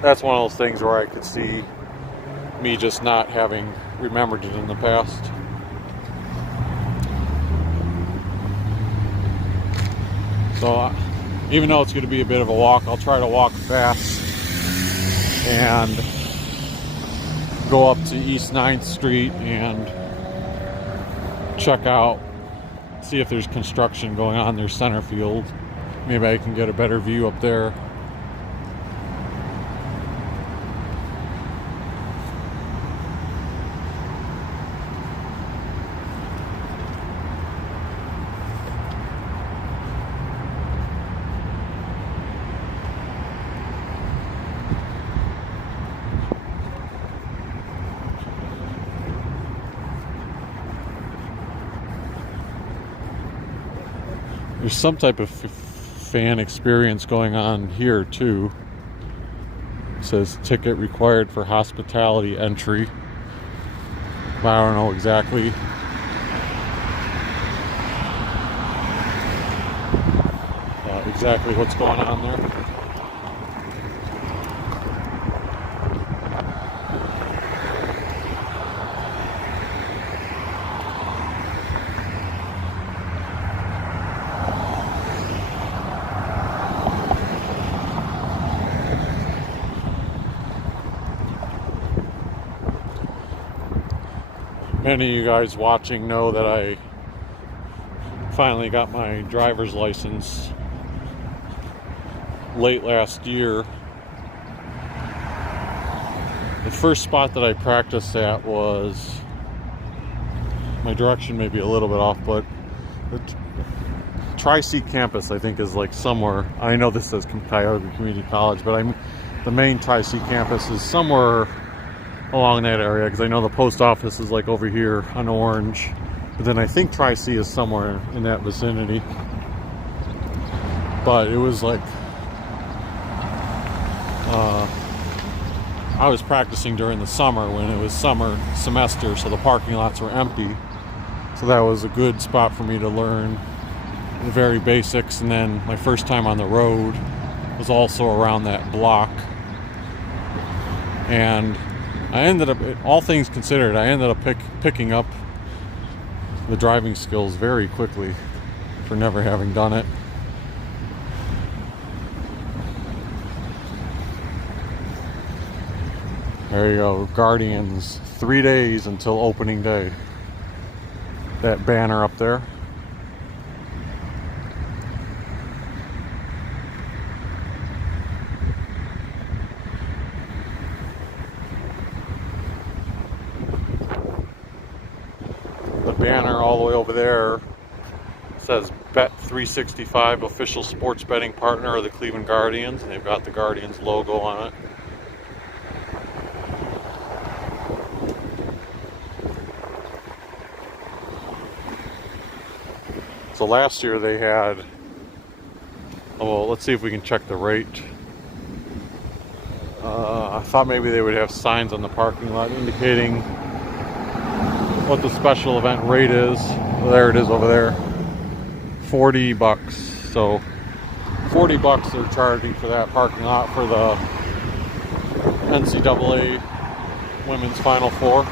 that's one of those things where I could see me just not having remembered it in the past. So even though it's going to be a bit of a walk, I'll try to walk fast and go up to East 9th Street and check out, see if there's construction going on near center field. Maybe I can get a better view up there. There's some type of fan experience going on here too. It says ticket required for hospitality entry. But I don't know exactly. Exactly what's going on there. Many of you guys watching know that I finally got my driver's license late last year. The first spot that I practiced at was, my direction may be a little bit off, but the Tri-C campus, I think, is like somewhere, I know this says Cuyahoga Community College, but the main Tri-C campus is somewhere along that area, because I know the post office is like over here on Orange, but then I think Tri-C is somewhere in that vicinity. But it was like I was practicing during the summer when it was summer semester, so the parking lots were empty, so that was a good spot for me to learn the very basics. And then my first time on the road was also around that block, and I ended up, all things considered, I ended up picking up the driving skills very quickly for never having done it. There you go, Guardians, 3 days until opening day. That banner up there. banner all the way over there says Bet 365, official sports betting partner of the Cleveland Guardians, and they've got the Guardians logo on it. So last year they had, oh, well, let's see if we can check the rate. I thought maybe they would have signs on the parking lot indicating what the special event rate is. Well, there it is over there. $40. So $40 they're charging for that parking lot for the NCAA Women's Final Four.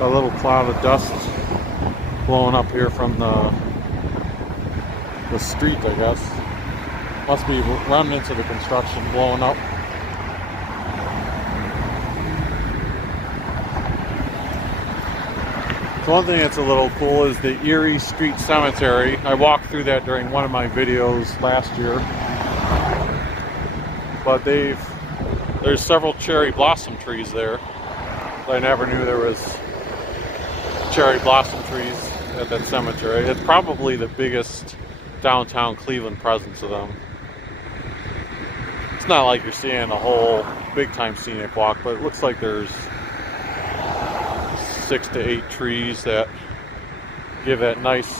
A little cloud of dust blowing up here from the street, I guess. Must be remnants of the construction blowing up. So one thing that's a little cool is the Erie Street Cemetery. I walked through that during one of my videos last year. But there's several cherry blossom trees there. I never knew there was cherry blossom trees at that cemetery. It's probably the biggest downtown Cleveland presence of them. It's not like you're seeing a whole big time scenic walk, but it looks like there's 6 to 8 trees that give that nice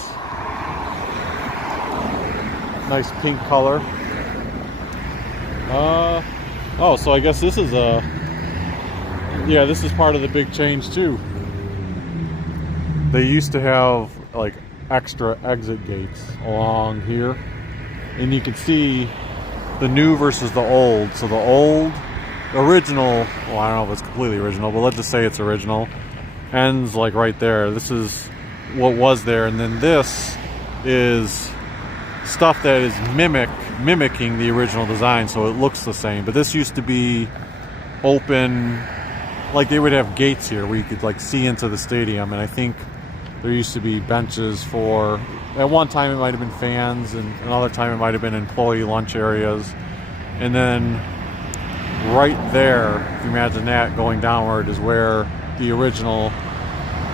pink color. Oh, so I guess this is this is part of the big change too. They used to have like extra exit gates along here, and you can see the new versus the old. So the old original, well, I don't know if it's completely original, but let's just say it's original, ends like right there. This is what was there, and then this is stuff that is mimicking the original design, so it looks the same. But this used to be open, like they would have gates here where you could like see into the stadium, and I think there used to be benches for, at one time it might have been fans, and another time it might have been employee lunch areas. And then right there, if you imagine that going downward, is where the original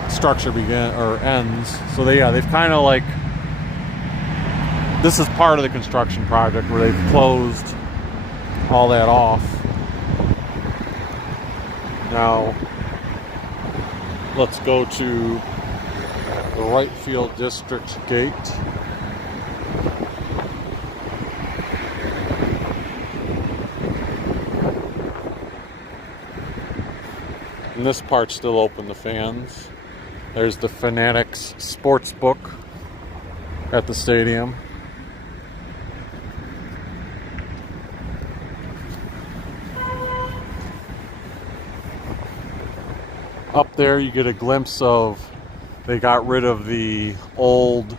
structure ends. So they've kind of like, this is part of the construction project where they've closed all that off. Now let's go to the right field district gate. And this part's still open to fans. There's the Fanatics Sports Book at the stadium. Up there you get a glimpse of, they got rid of the old,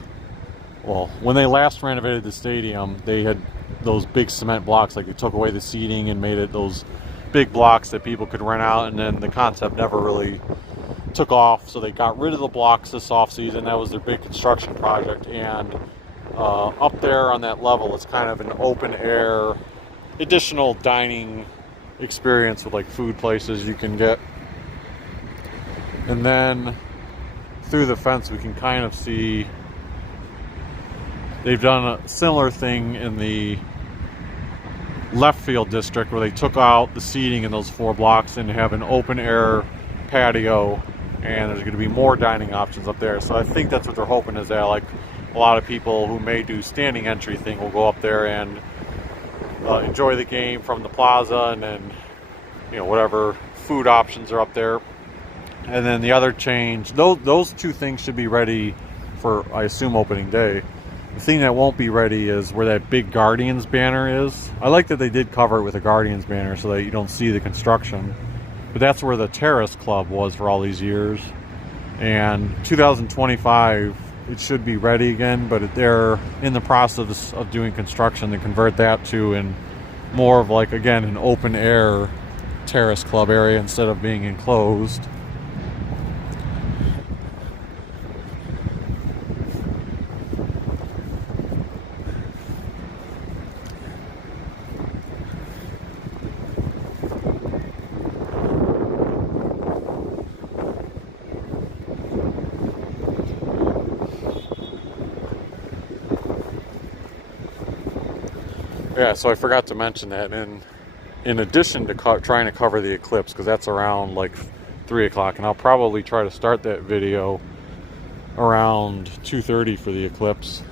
well, when they last renovated the stadium, they had those big cement blocks, like they took away the seating and made it those big blocks that people could rent out, and then the concept never really took off, so they got rid of the blocks this off-season. That was their big construction project, and up there on that level, it's kind of an open-air, additional dining experience with like food places you can get. And then through the fence we can kind of see they've done a similar thing in the left field district where they took out the seating in those 4 blocks and have an open air patio, and there's going to be more dining options up there. So I think that's what they're hoping, is that like a lot of people who may do standing entry thing will go up there and enjoy the game from the plaza, and then whatever food options are up there. And then the other change, those 2 things should be ready for, I assume, opening day. The thing that won't be ready is where that big Guardians banner is. I like that they did cover it with a Guardians banner so that you don't see the construction. But that's where the Terrace Club was for all these years. And 2025, it should be ready again, but they're in the process of doing construction to convert that to more of like, again, an open air Terrace Club area instead of being enclosed. Yeah, so I forgot to mention that. And in addition to trying to cover the eclipse, because that's around like 3 o'clock, and I'll probably try to start that video around 2:30 for the eclipse.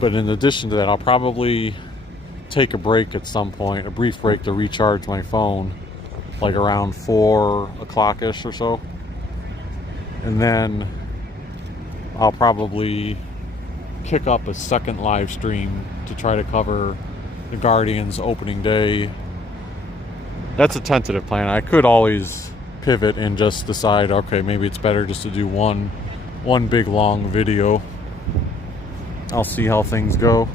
But in addition to that, I'll probably take a break at some point, a brief break to recharge my phone, like around 4 o'clock-ish or so. And then I'll probably pick up a second live stream to try to cover the Guardians opening day. That's a tentative plan. I could always pivot and just decide, okay, maybe it's better just to do one big long video. I'll see how things go.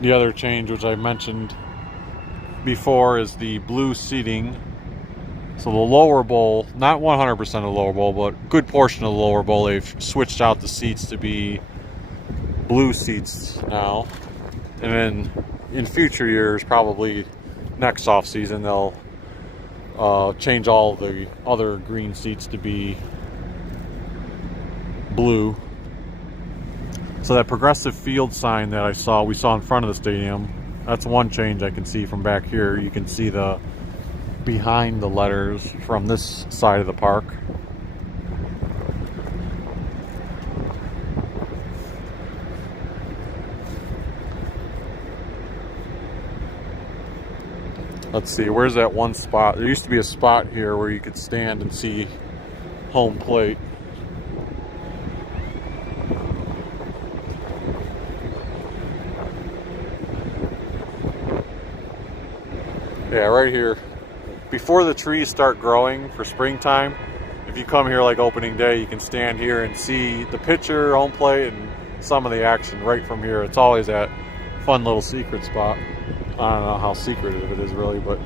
The other change, which I mentioned before, is the blue seating. So the lower bowl, not 100% of the lower bowl, but a good portion of the lower bowl, they've switched out the seats to be blue seats now. And then in future years, probably next off season, they'll change all the other green seats to be blue. So that progressive field sign that we saw in front of the stadium, that's one change I can see from back here. You can see the behind the letters from this side of the park. Let's see, where's that one spot? There used to be a spot here where you could stand and see home plate. Yeah, right here. Before the trees start growing for springtime, if you come here like opening day, you can stand here and see the pitcher, home plate, and some of the action right from here. It's always that fun little secret spot. I don't know how secretive it is really, but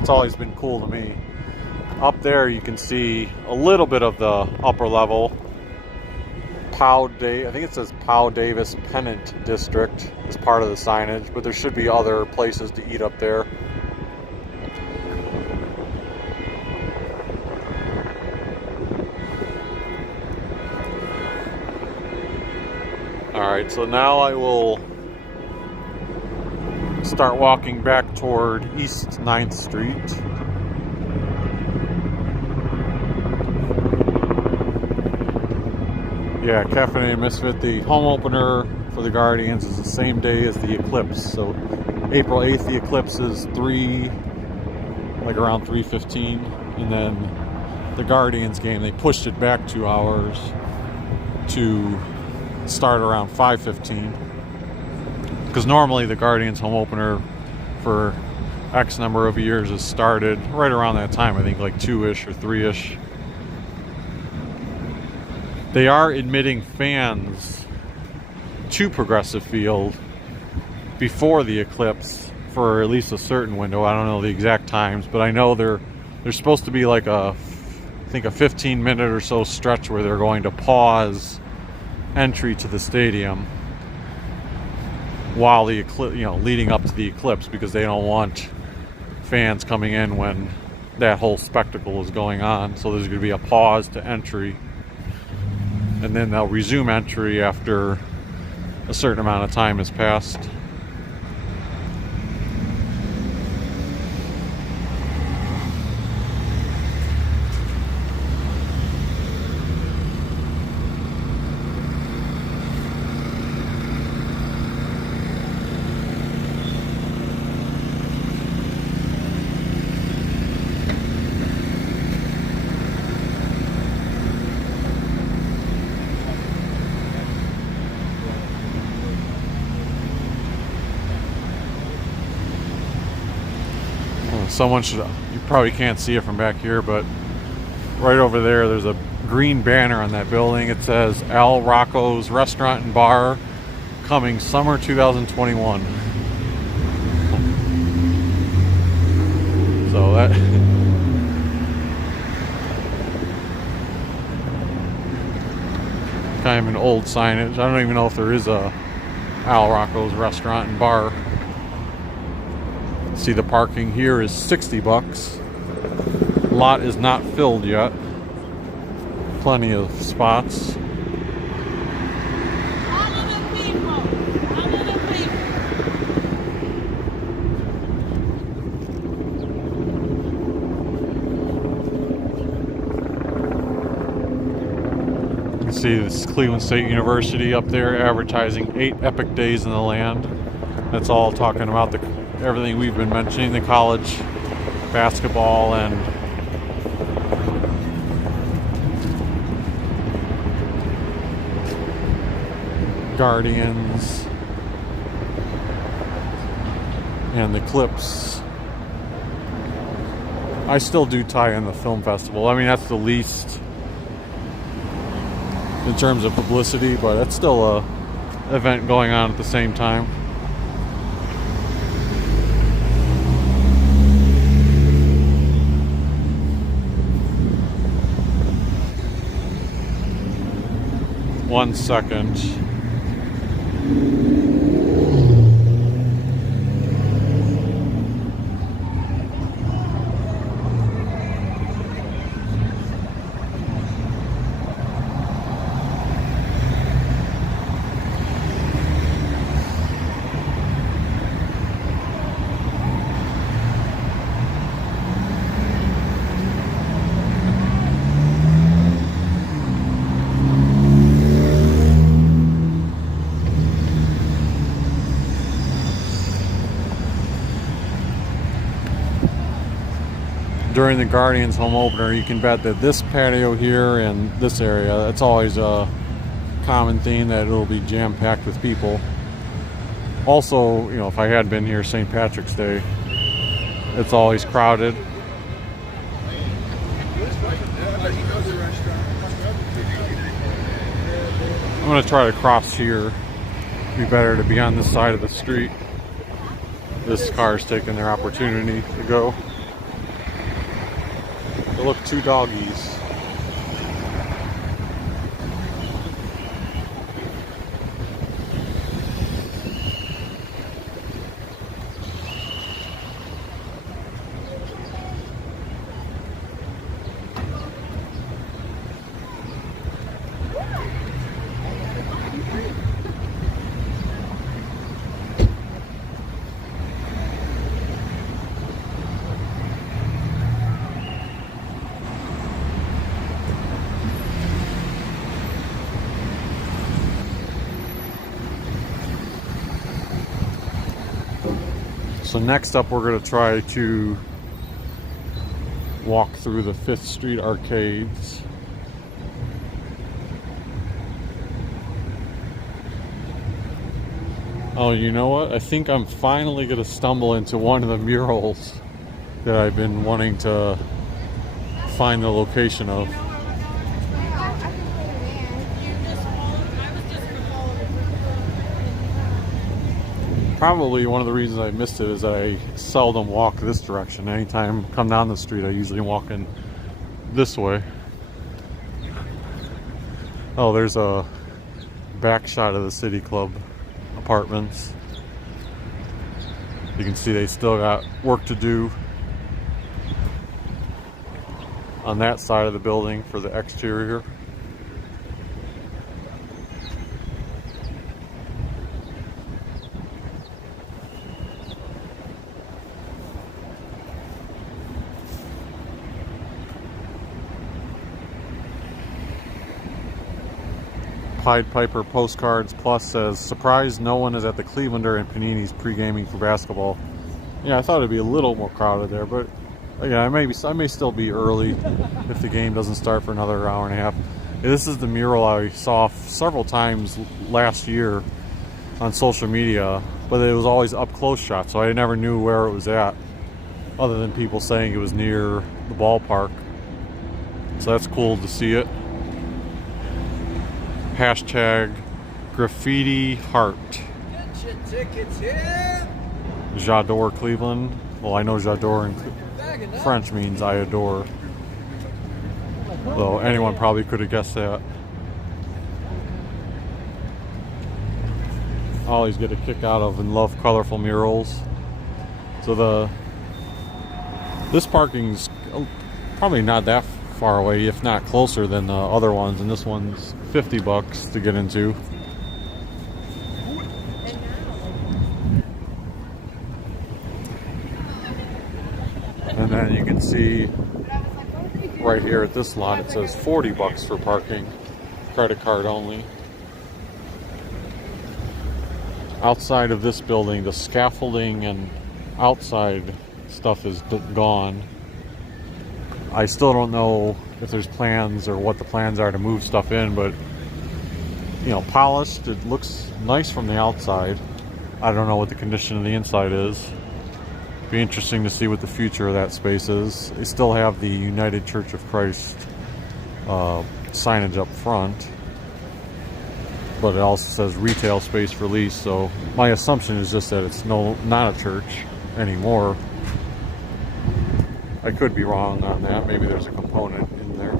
it's always been cool to me. Up there you can see a little bit of the upper level. I think it says Powell Davis Pennant District is part of the signage, but there should be other places to eat up there. Alright, so now I will start walking back toward East 9th Street. Yeah, Cafe Misfit, the home opener for the Guardians is the same day as the eclipse. So April 8th, the eclipse is around 3:15, and then the Guardians game, they pushed it back 2 hours to start around 5:15. Because normally the Guardians home opener for X number of years has started right around that time, I think like 2-ish or 3-ish. They are admitting fans to Progressive Field before the eclipse for at least a certain window. I don't know the exact times, but I know there's supposed to be like I think a 15-minute or so stretch where they're going to pause entry to the stadium while the eclipse, leading up to the eclipse, because they don't want fans coming in when that whole spectacle is going on. So there's going to be a pause to entry, and then they'll resume entry after a certain amount of time has passed. You probably can't see it from back here, but right over there, there's a green banner on that building. It says Al Rocco's Restaurant and Bar, coming summer 2021. So that kind of an old signage. I don't even know if there is a Al Rocco's Restaurant and Bar. See, the parking here is $60. lot is not filled yet. Plenty of spots. See this Cleveland State University up there advertising 8 epic days in the land. That's all talking about everything we've been mentioning, the college basketball and Guardians and the Eclipse. I still do tie in the film festival. I mean, that's the least in terms of publicity, but it's still a event going on at the same time. One second. During the Guardians home opener, you can bet that this patio here and this area, that's always a common theme, that it'll be jam-packed with people. Also, you know, if I had been here St. Patrick's Day, it's always crowded. I'm going to try to cross here. It'd be better to be on this side of the street. This car's taking their opportunity to go. Look, 2 doggies. So next up, we're going to try to walk through the 5th Street arcades. Oh, you know what? I think I'm finally going to stumble into one of the murals that I've been wanting to find the location of. Probably one of the reasons I missed it is that I seldom walk this direction. Anytime I come down the street, I usually walk in this way. Oh, there's a back shot of the City Club apartments. You can see they still got work to do on that side of the building for the exterior. Pied Piper Postcards Plus says, surprised no one is at the Clevelander and Panini's pre-gaming for basketball. Yeah, I thought it'd be a little more crowded there, but yeah, I may still be early if the game doesn't start for another hour and a half. This is the mural I saw several times last year on social media, but it was always up close shot, so I never knew where it was at, other than people saying it was near the ballpark. So that's cool to see it. Hashtag graffiti heart. Get your tickets here. J'adore Cleveland. Well, I know j'adore in French means I adore. Though anyone probably could have guessed that. I always get a kick out of and love colorful murals. So this parking's probably not that far away, if not closer than the other ones, and this one's $50 to get into. And then you can see right here at this lot it says $40 for parking, credit card only. Outside of this building, the scaffolding and outside stuff is gone. I still don't know if there's plans or what the plans are to move stuff in, but you know, polished, it looks nice from the outside. I don't know what the condition of the inside is. Be interesting to see what the future of that space is. They still have the United Church of Christ signage up front, but it also says retail space for lease. So my assumption is just that it's not a church anymore. I could be wrong on that. Maybe there's a component in there.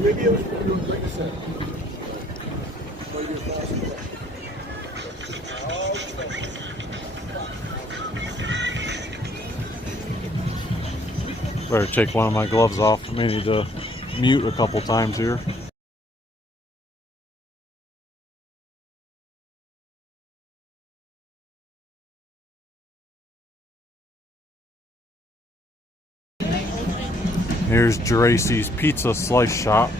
Maybe it was like I said. Better take one of my gloves off. I may need to mute a couple times here. Here's Geraci's Pizza Slice Shop.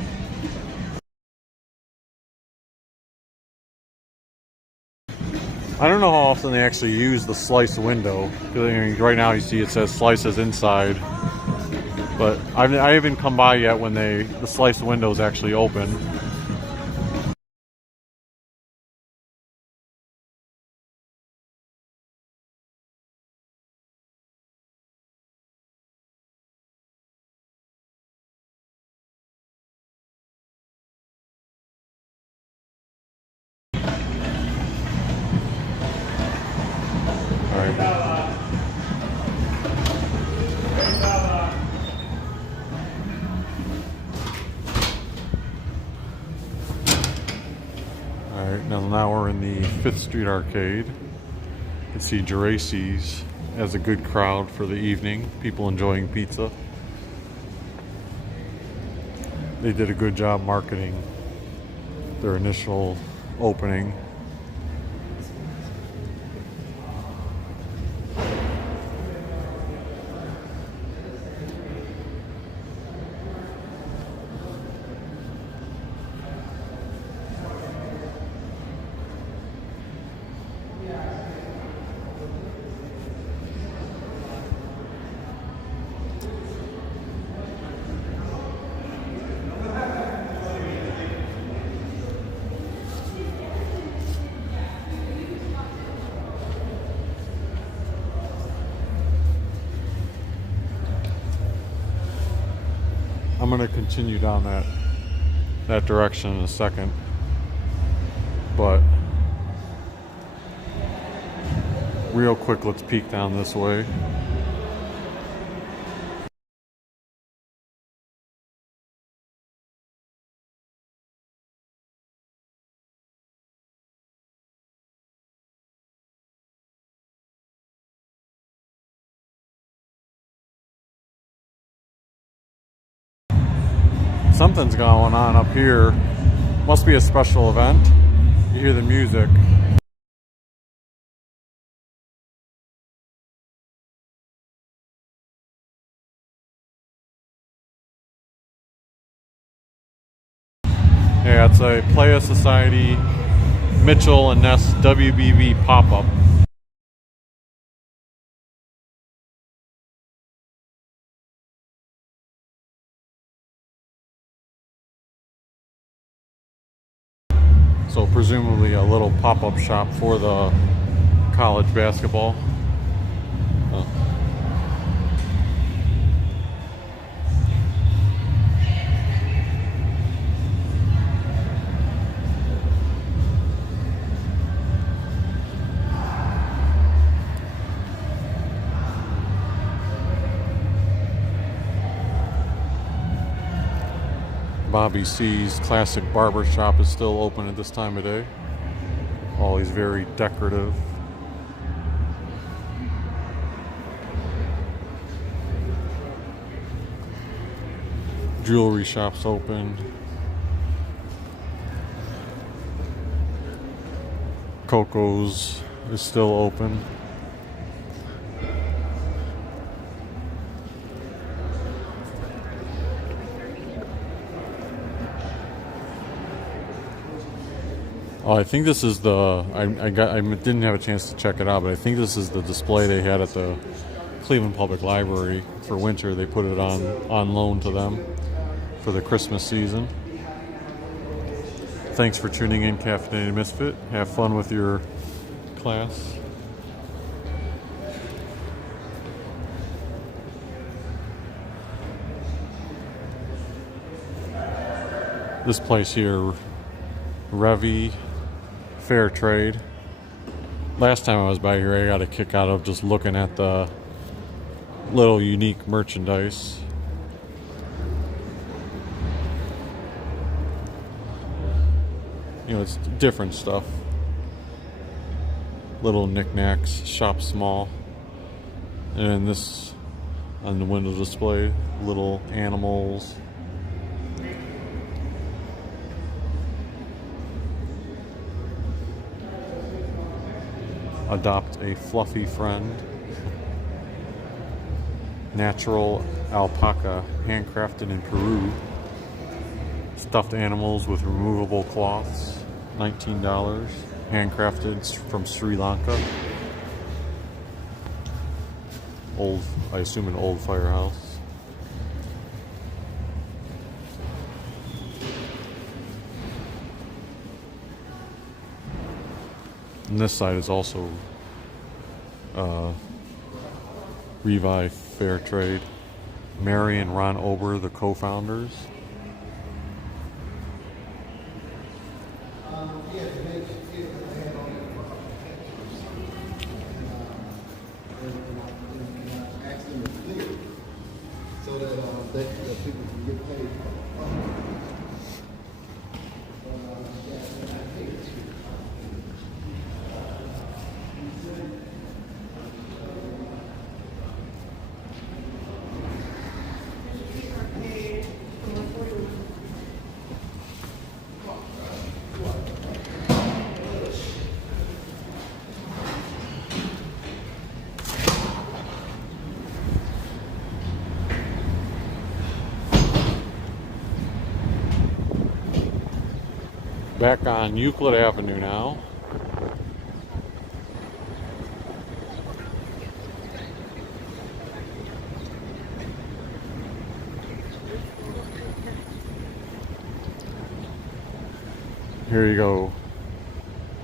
I don't know how often they actually use the slice window. Right now you see it says slices inside. But I haven't come by yet when the slice window is actually open. Now we're in the 5th Street Arcade. You can see Geraci's has a good crowd for the evening. People enjoying pizza. They did a good job marketing their initial opening. I'm going to continue down that direction in a second, but real quick, let's peek down this way. Something's going on up here. Must be a special event. You hear the music. Yeah, it's a Playa Society Mitchell and Ness WBB pop-up. So presumably a little pop-up shop for the college basketball. Bobby C's Classic Barber Shop is still open at this time of day. All these very decorative Jewelry shop's open. Coco's is still open. Oh, I think this is the I didn't have a chance to check it out, but I think this is the display they had at the Cleveland Public Library for winter. They put it on loan to them for the Christmas season. Thanks for tuning in, Caffeinated Misfit. Have fun with your class. This place here, Revy Fair Trade. Last time I was by here, I got a kick out of just looking at the little unique merchandise. You know, it's different stuff. Little knickknacks, shop small. And then this on the window display, little animals. Adopt a fluffy friend. Natural alpaca, handcrafted in Peru. Stuffed animals with removable cloths, $19. Handcrafted from Sri Lanka. Old, I assume an old firehouse. And this side is also Revive Fair Trade. Mary and Ron Ober, the co-founders. So that people can get paid. Back on Euclid Avenue now. Here you go.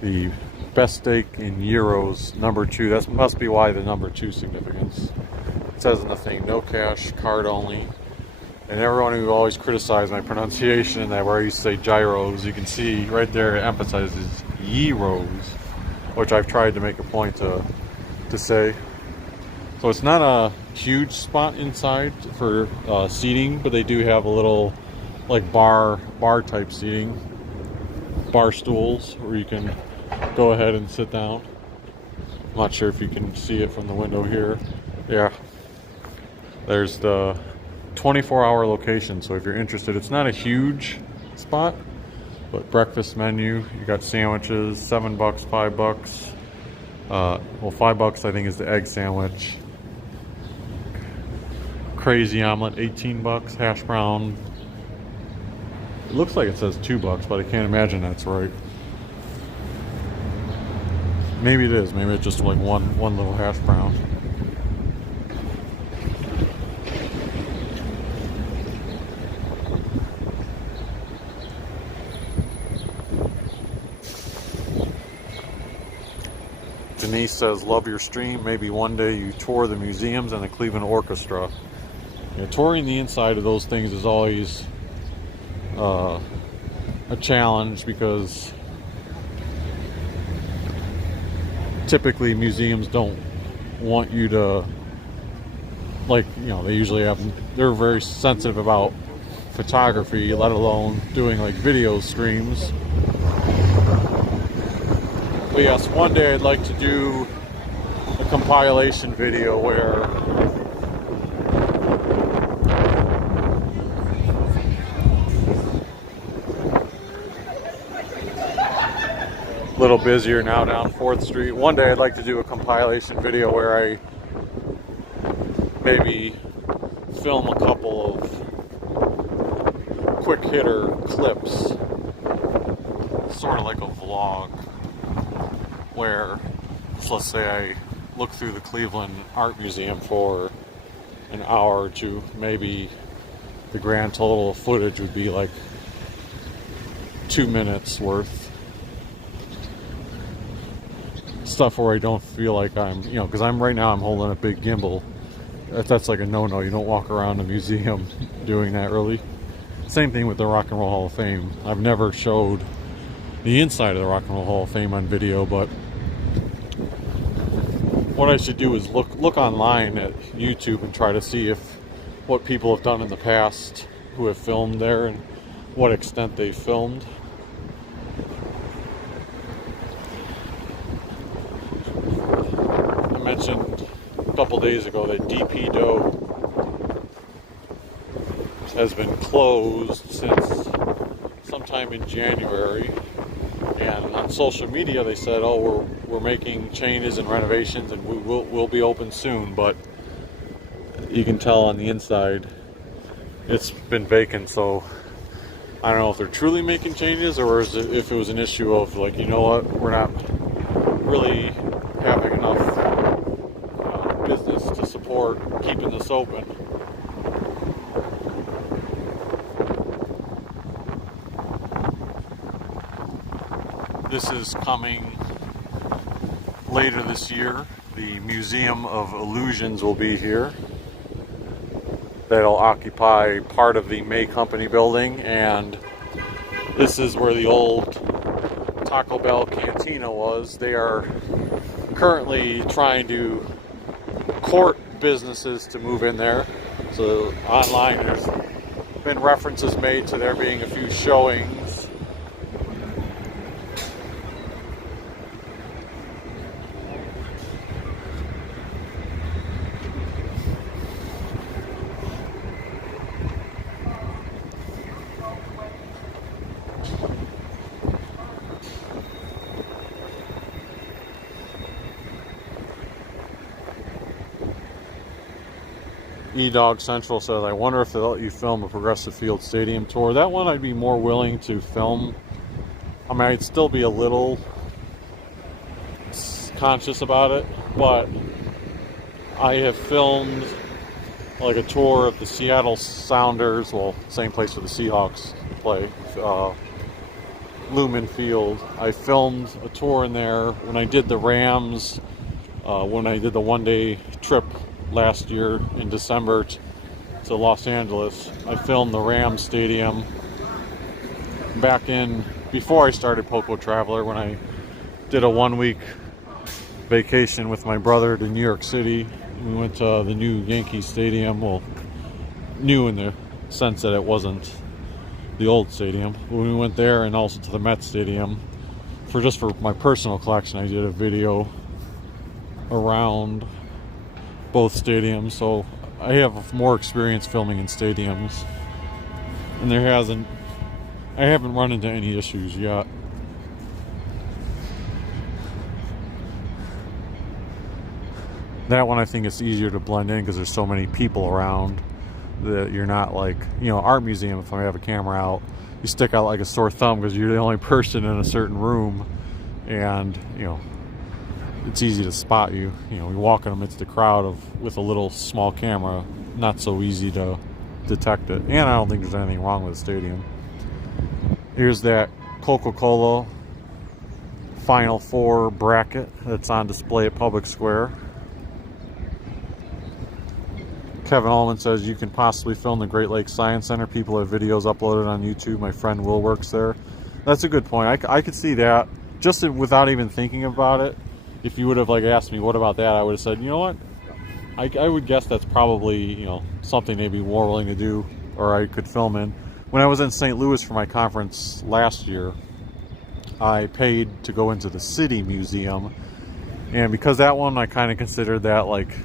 The best steak in euros, number 2. That must be why the number 2 significance. It says in the thing, no cash, card only. And everyone who always criticized my pronunciation and that where I used to say gyros, you can see right there it emphasizes gyros, which I've tried to make a point to say. So it's not a huge spot inside for seating, but they do have a little like bar type seating, bar stools where you can go ahead and sit down. I'm not sure if you can see it from the window here. Yeah, there's the 24-hour location, so if you're interested, it's not a huge spot, but breakfast menu, you got sandwiches, $7, $5. Well, $5 I think is the egg sandwich. Crazy omelet, $18. Hash brown, it looks like it says $2, but I can't imagine that's right. Maybe it is. Maybe it's just like one little hash brown. Denise says, love your stream. Maybe one day you tour the museums and the Cleveland Orchestra. You know, touring the inside of those things is always a challenge because typically museums don't want you to, like, you know, they usually have, they're very sensitive about photography, let alone doing like video streams. But yes, one day I'd like to do a compilation video where little busier now down 4th Street. One day I'd like to do a compilation video where I maybe film a couple of quick hitter clips, sort of like a vlog, where, let's say I look through the Cleveland Art Museum for an hour or two. Maybe the grand total of footage would be like 2 minutes worth. Stuff where I don't feel like I'm, because right now I'm holding a big gimbal. That's like a no-no. You don't walk around a museum doing that, really. Same thing with the Rock and Roll Hall of Fame. I've never showed the inside of the Rock and Roll Hall of Fame on video, but what I should do is look online at YouTube and try to see what people have done in the past who have filmed there and what extent they filmed. I mentioned a couple days ago that DP Doe has been closed since sometime in January, and on social media they said, oh, we're making changes and renovations and we'll be open soon, but you can tell on the inside it's been vacant. So I don't know if they're truly making changes or if it was an issue of like, you know what, we're not really having enough business to support keeping this open. This is coming later this year. The Museum of Illusions will be here. That'll occupy part of the May Company building, and this is where the old Taco Bell Cantina was. They are currently trying to court businesses to move in there. So online there's been references made to there being a few showings. E-Dog Central says, I wonder if they'll let you film a Progressive Field Stadium tour. That one I'd be more willing to film. I mean, I'd still be a little conscious about it, but I have filmed like a tour of the Seattle Sounders, well, same place where the Seahawks play, Lumen Field. I filmed a tour in there when I did the Rams, when I did the one-day trip last year in December to Los Angeles. I filmed the Rams Stadium back in before I started Poco Traveler, when I did a 1-week vacation with my brother to New York City. We went to the new Yankee Stadium. Well, new in the sense that it wasn't the old stadium. When we went there, and also to the Met Stadium for my personal collection, I did a video around both stadiums, so I have more experience filming in stadiums, and I haven't run into any issues yet. That one I think it's easier to blend in because there's so many people around that you're not like, art museum, if I have a camera out, you stick out like a sore thumb because you're the only person in a certain room, and it's easy to spot you. You walk in amidst the crowd with a little small camera, not so easy to detect it. And I don't think there's anything wrong with the stadium. Here's that Coca-Cola Final Four bracket that's on display at Public Square. Kevin Allman says, you can possibly film the Great Lakes Science Center. People have videos uploaded on YouTube. My friend Will works there. That's a good point. I could see that just without even thinking about it. If you would have asked me what about that, I would have said, you know what, I would guess that's probably something they'd be more willing to do, or I could film in. When I was in St. Louis for my conference last year, I paid to go into the City Museum, and because that one I kind of considered that like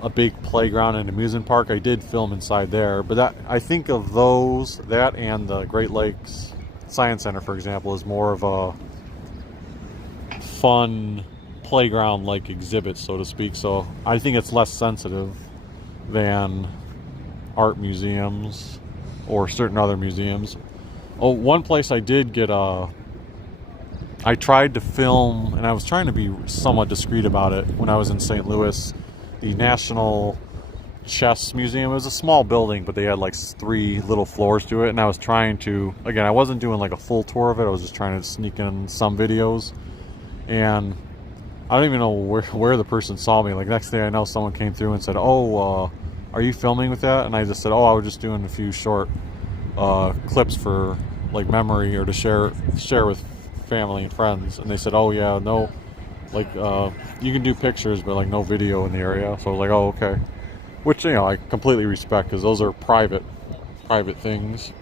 a big playground and amusement park, I did film inside there. But I think of that and the Great Lakes Science Center, for example, is more of fun playground-like exhibit, so to speak. So I think it's less sensitive than art museums or certain other museums. Oh, one place I did get I tried to film, and I was trying to be somewhat discreet about it when I was in St. Louis, the National Chess Museum. It was a small building, but they had like 3 little floors to it, and I was trying to, again, I wasn't doing like a full tour of it, I was just trying to sneak in some videos, and I don't even know where the person saw me. Like, next day I know someone came through and said, oh, are you filming with that? And I just said, oh, I was just doing a few short clips for like memory, or to share with family and friends. And they said, oh yeah, no, like you can do pictures but like no video in the area. So I was like, oh, okay, which, you know, I completely respect, because those are private things.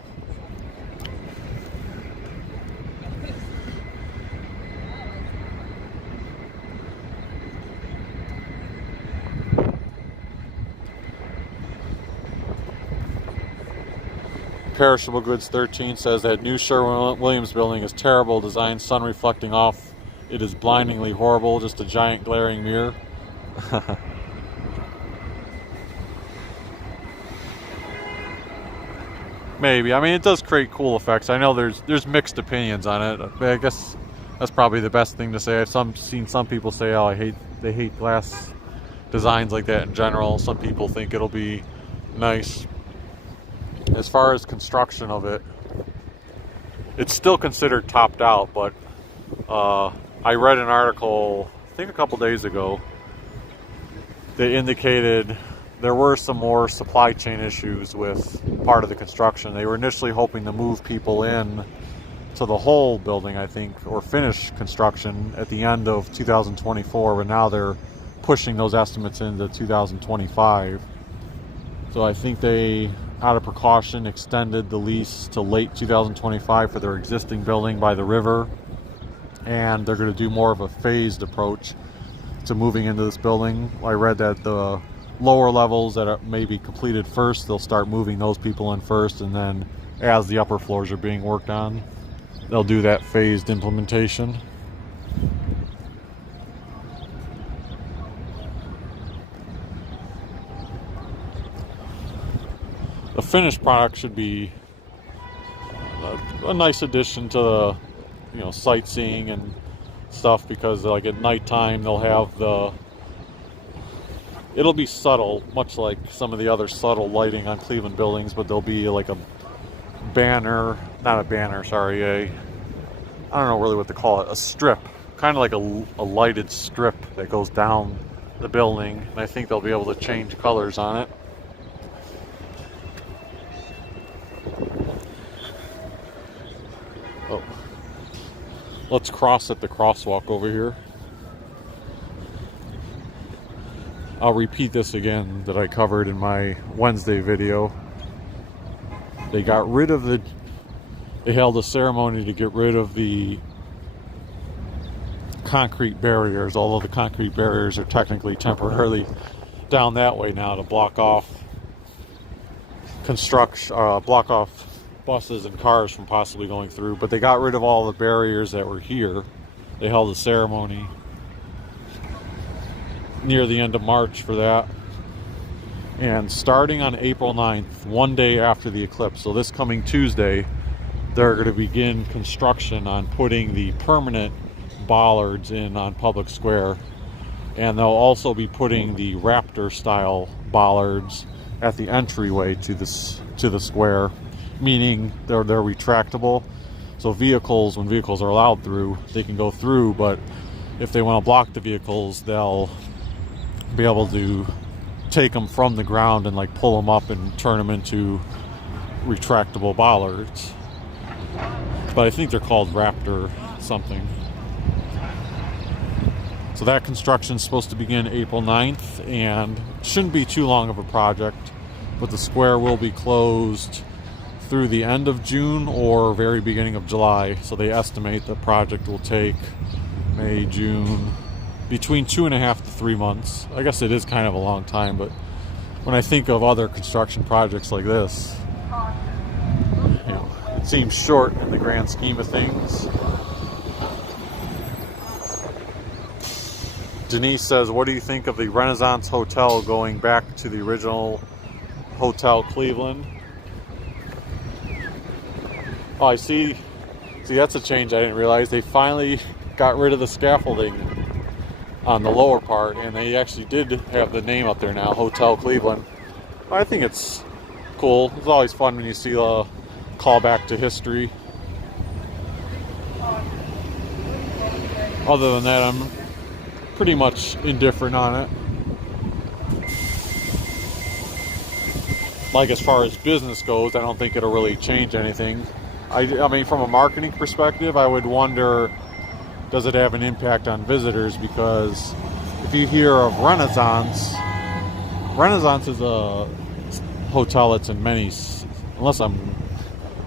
Perishable Goods 13 says that new Sherwin Williams building is terrible design, sun reflecting off. It is blindingly horrible, just a giant glaring mirror. Maybe. I mean, it does create cool effects. I know there's mixed opinions on it, but I guess that's probably the best thing to say. I've seen some people say, oh, they hate glass designs like that in general. Some people think it'll be nice. As far as construction of it, it's still considered topped out, but I read an article, I think a couple days ago, that indicated there were some more supply chain issues with part of the construction. They were initially hoping to move people in to the whole building, I think, or finish construction at the end of 2024, but now they're pushing those estimates into 2025. So I think they, out of precaution, extended the lease to late 2025 for their existing building by the river, and they're going to do more of a phased approach to moving into this building. I read that the lower levels that are maybe completed first, they'll start moving those people in first, and then as the upper floors are being worked on, they'll do that phased implementation. The finished product should be a nice addition to the, you know, sightseeing and stuff, because like at nighttime they'll have it'll be subtle, much like some of the other subtle lighting on Cleveland buildings, but there'll be like a banner, not a banner, sorry, I don't know really what to call it, a strip, kind of like a lighted strip that goes down the building, and I think they'll be able to change colors on it. Oh. Let's cross at the crosswalk over here. I'll repeat this again that I covered in my Wednesday video. They held a ceremony to get rid of the concrete barriers, although the concrete barriers are technically temporarily down that way now to block off buses and cars from possibly going through. But they got rid of all the barriers that were here. They held a ceremony near the end of March for that. And starting on April 9th, one day after the eclipse, so this coming Tuesday, they're going to begin construction on putting the permanent bollards in on Public Square. And they'll also be putting the Raptor style bollards at the entryway to the square, meaning they're retractable. So vehicles, when vehicles are allowed through, they can go through, but if they want to block the vehicles, they'll be able to take them from the ground and like pull them up and turn them into retractable bollards. But I think they're called Raptor something. So that construction is supposed to begin April 9th, and shouldn't be too long of a project, but the square will be closed through the end of June or very beginning of July. So they estimate the project will take May, June, between 2.5 to 3 months. I guess it is kind of a long time, but when I think of other construction projects like this, you know, it seems short in the grand scheme of things. Denise says, what do you think of the Renaissance Hotel going back to the original Hotel Cleveland? Oh, I see. See, that's a change I didn't realize. They finally got rid of the scaffolding on the lower part, and they actually did have the name up there now, Hotel Cleveland. I think it's cool. It's always fun when you see a callback to history. Other than that, I'm pretty much indifferent on it. Like, as far as business goes, I don't think it'll really change anything. I mean, from a marketing perspective, I would wonder, does it have an impact on visitors? Because if you hear of Renaissance is a hotel that's in many, unless I'm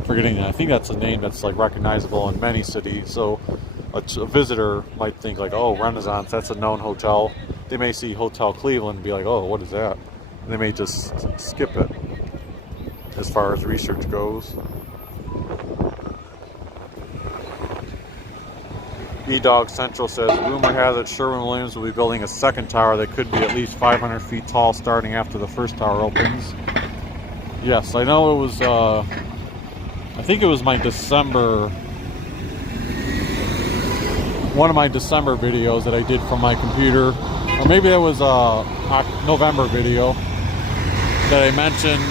forgetting, I think that's a name that's like recognizable in many cities. So a visitor might think like, oh, Renaissance, that's a known hotel. They may see Hotel Cleveland and be like, oh, what is that? And they may just skip it as far as research goes. E-Dog Central says, rumor has it Sherwin Williams will be building a second tower that could be at least 500 feet tall starting after the first tower opens. Yes, I know it was, I think it was my December, one of my December videos that I did from my computer, or maybe it was a November video that I mentioned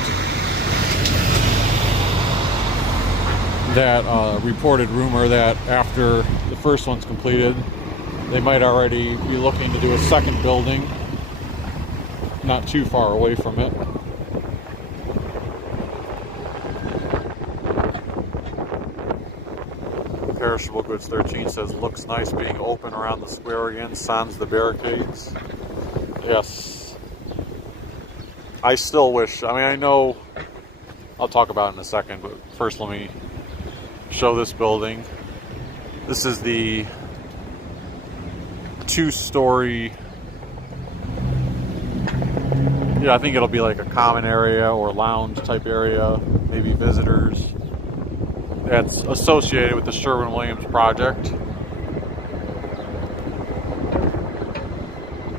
that reported rumor that after the first one's completed, they might already be looking to do a second building not too far away from it. Perishable Goods 13 says, looks nice being open around the square again, sans the barricades. Yes. I still wish, I mean, I know, I'll talk about it in a second, but first let me show this building. This is the two-story, I think it'll be like a common area or lounge type area, maybe visitors. That's associated with the Sherwin Williams project.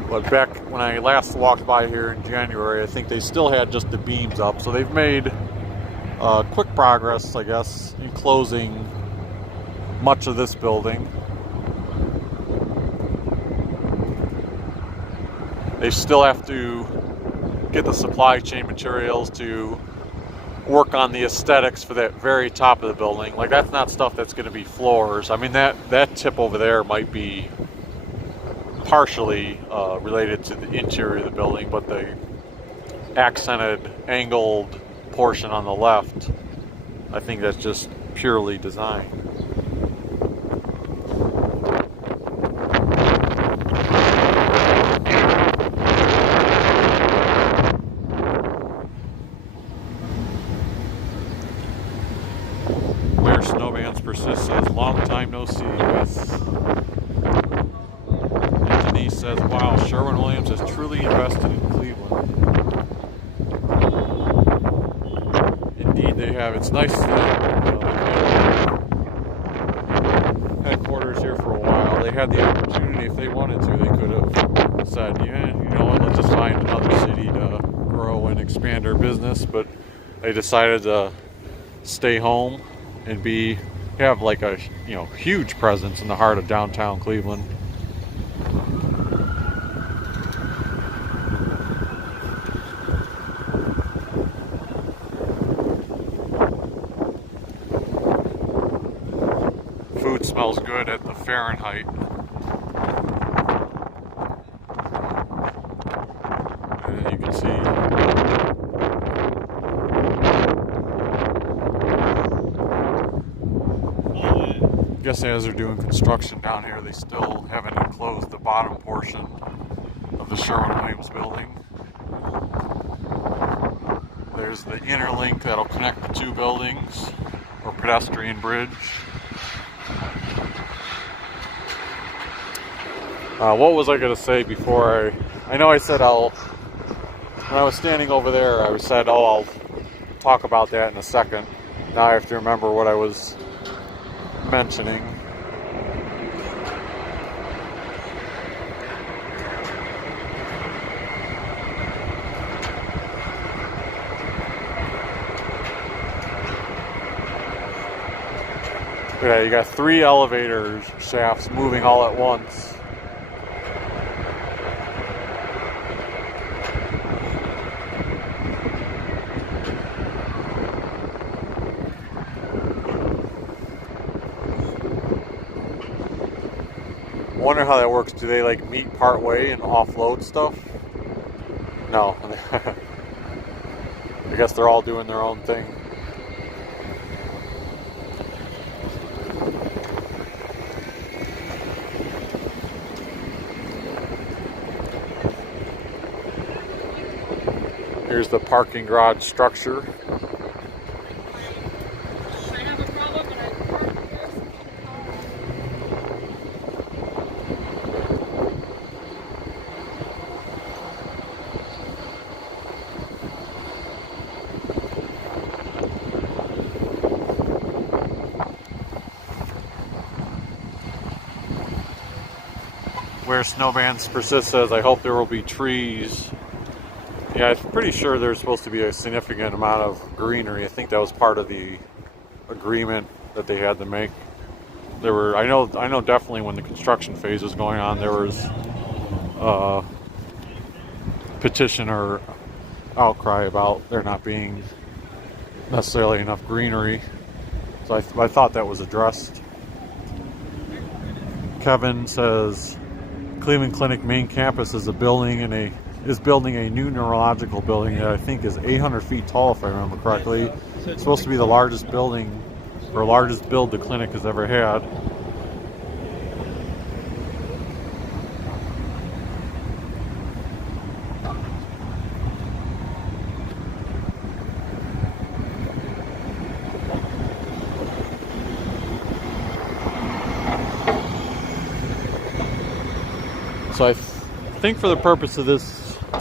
But back when I last walked by here in January, I think they still had just the beams up. So they've made quick progress, I guess, in closing much of this building. They still have to get the supply chain materials to work on the aesthetics for that very top of the building. Like, that's not stuff that's going to be floors. I mean, that tip over there might be partially related to the interior of the building, but the accented, angled portion on the left, I think that's just purely design. Where Snowbands Persist says, long time no see. Yes. And Denise says, wow, Sherwin Williams has truly invested in Cleveland. Indeed they have. It's nice that headquarters here for a while. They had the opportunity, if they wanted to, they could have said, yeah, you know what, let's just find another city to grow and expand our business, but they decided to stay home and have like a huge presence in the heart of downtown Cleveland. Food smells good at the Fahrenheit. And you can see I guess as they're doing construction down here, they still haven't enclosed the bottom portion of the Sherwin Williams building. There's the inner link that'll connect the two buildings, or pedestrian bridge. What was I going to say before I know I said when I was standing over there, I said, oh, I'll talk about that in a second. Now I have to remember what I was mentioning. Yeah, you got 3 elevator shafts moving all at once. I wonder how that works. Do they like meet part way and offload stuff? No. I guess they're all doing their own thing. Here's the parking garage structure. Where Snowbands Persist says, I hope there will be trees. Yeah, I'm pretty sure there's supposed to be a significant amount of greenery. I think that was part of the agreement that they had to make. There were, I know definitely when the construction phase was going on, there was petition or outcry about there not being necessarily enough greenery. So I thought that was addressed. Kevin says, Cleveland Clinic main campus is building a new neurological building that I think is 800 feet tall, if I remember correctly. It's supposed to be the largest building or largest build the clinic has ever had. So I think for the purpose of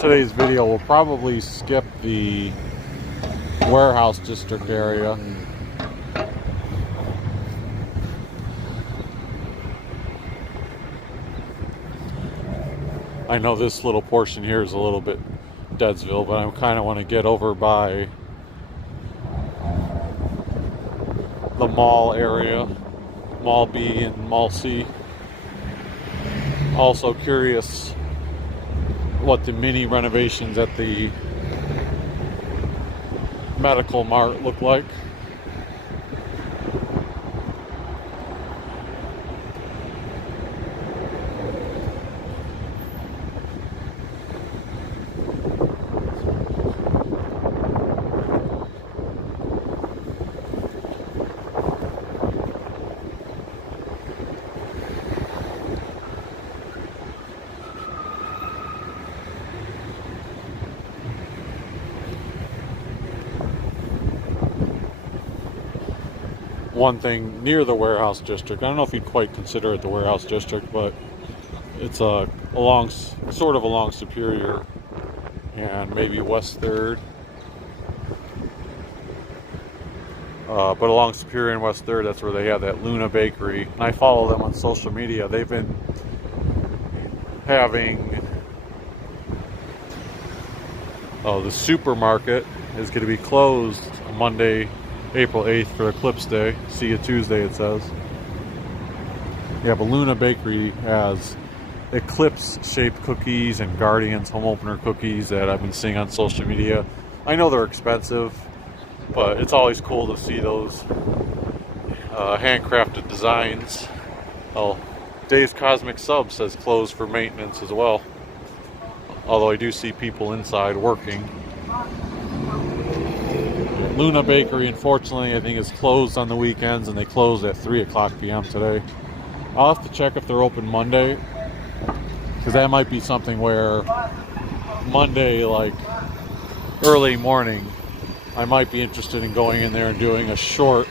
today's video, we'll probably skip the warehouse district area. I know this little portion here is a little bit Deadsville, but I kind of want to get over by the mall area, Mall B and Mall C. Also curious what the mini renovations at the medical mart look like. One thing near the warehouse district, I don't know if you'd quite consider it the warehouse district, but it's along Superior and maybe West 3rd. But along Superior and West 3rd, that's where they have that Luna Bakery. And I follow them on social media. They've been having the supermarket is going to be closed on Monday, April 8th for Eclipse Day. See you Tuesday, it says. Yeah, but Luna Bakery has eclipse-shaped cookies and Guardians home opener cookies that I've been seeing on social media. I know they're expensive, but it's always cool to see those handcrafted designs. Oh, Dave's Cosmic Sub says closed for maintenance as well. Although I do see people inside working. Luna Bakery, unfortunately, I think is closed on the weekends, and they close at 3 o'clock p.m. today. I'll have to check if they're open Monday, because that might be something where Monday, like early morning, I might be interested in going in there and doing a short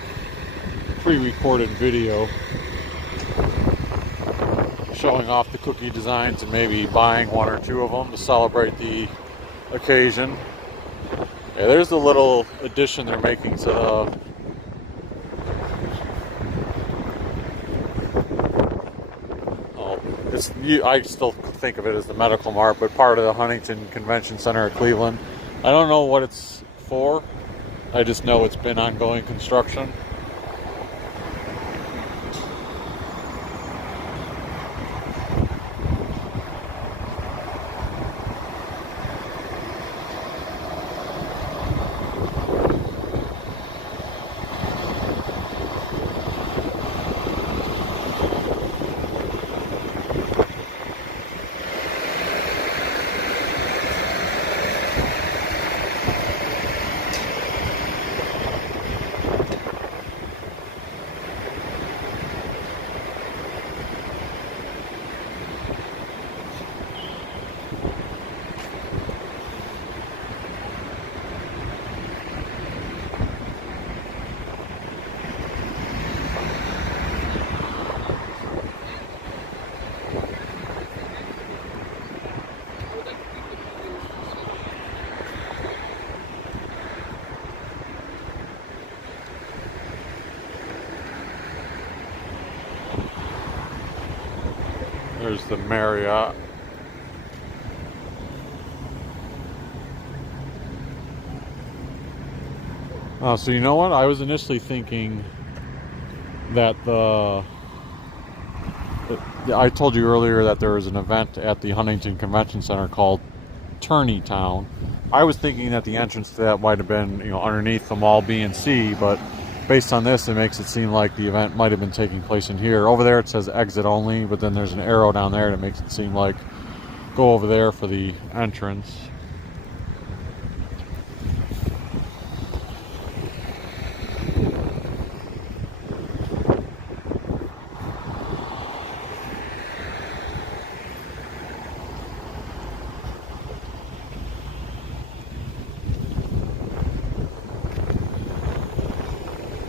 pre-recorded video showing off the cookie designs and maybe buying 1 or 2 of them to celebrate the occasion. Yeah, there's the little addition they're making to the I still think of it as the Medical Mart, but part of the Huntington Convention Center at Cleveland. I don't know what it's for. I just know it's been ongoing construction. there's the Marriott. So you know what? I was initially thinking that I told you earlier that there was an event at the Huntington Convention Center called Tourney Town. I was thinking that the entrance to that might have been, underneath the Mall B and C, but based on this, it makes it seem like the event might have been taking place in here. Over there it says exit only, but then there's an arrow down there that makes it seem like go over there for the entrance.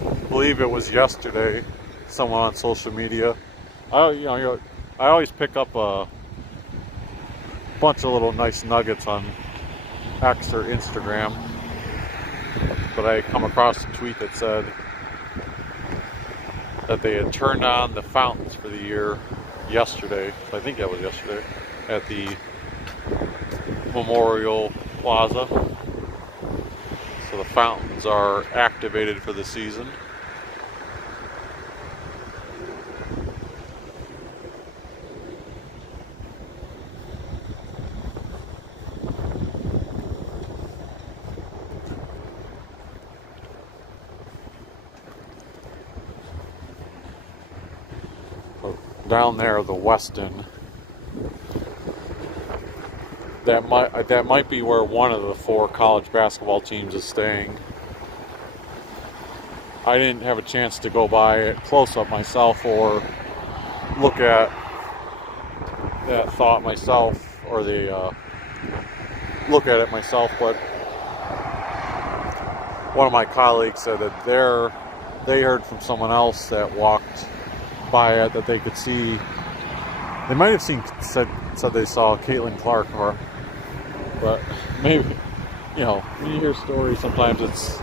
I believe it was yesterday, someone on social media. I always pick up a bunch of little nice nuggets on X or Instagram, but I come across a tweet that said that they had turned on the fountains for the year yesterday. I think that was yesterday at the Memorial Plaza. So the fountains are activated for the season. Down there, the Westin. That might be where one of the 4 college basketball teams is staying. I didn't have a chance to go by it close up myself or look at that thought myself or look at it myself, but one of my colleagues said that they heard from someone else that walked by it that they could see. They might have said they saw Caitlin Clark, but maybe when you hear stories, sometimes it's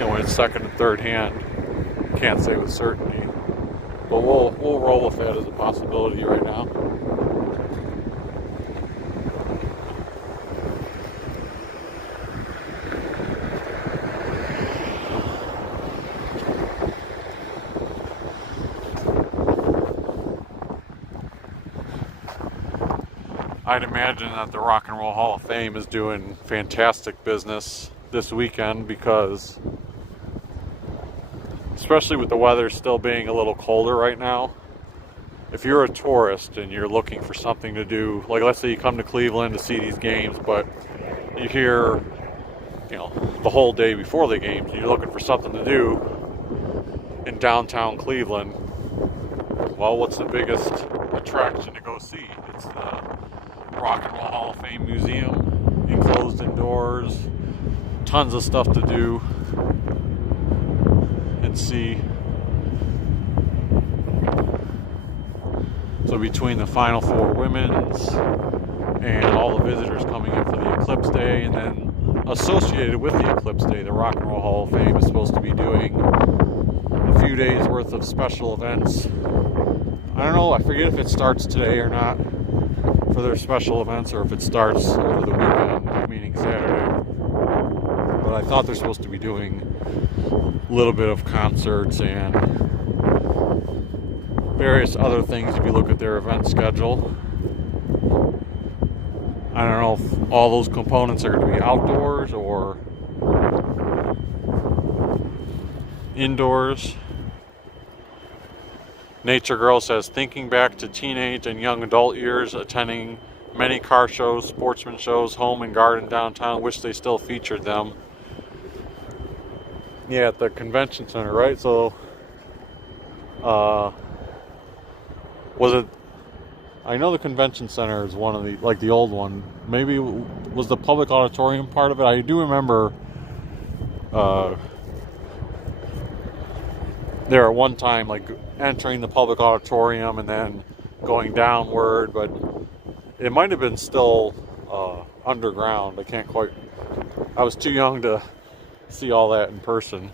when it's second and third hand, you can't say with certainty. But we'll roll with that as a possibility right now. I'd imagine that the Rock and Roll Hall of Fame is doing fantastic business this weekend because, especially with the weather still being a little colder right now, if you're a tourist and you're looking for something to do, like let's say you come to Cleveland to see these games, but you're here, the whole day before the games, and you're looking for something to do in downtown Cleveland, well, what's the biggest attraction to go see? It's the Rock and Roll Hall of Fame Museum, enclosed indoors, tons of stuff to do and see. So between the Final Four women's and all the visitors coming in for the Eclipse Day, and then associated with the Eclipse Day, the Rock and Roll Hall of Fame is supposed to be doing a few days worth of special events. I don't know, I forget if it starts today or not for their special events, or if it starts over the weekend, meaning Saturday. But I thought they're supposed to be doing a little bit of concerts and various other things if you look at their event schedule. I don't know if all those components are going to be outdoors or indoors. Nature Girl says, thinking back to teenage and young adult years, attending many car shows, sportsman shows, home and garden downtown, wish they still featured them. Yeah, at the convention center, right? So, was it, I know the convention center is one of the, like the old one, maybe was the public auditorium part of it? I do remember, there at one time, like entering the public auditorium and then going downward, but it might have been still underground. I was too young to see all that in person.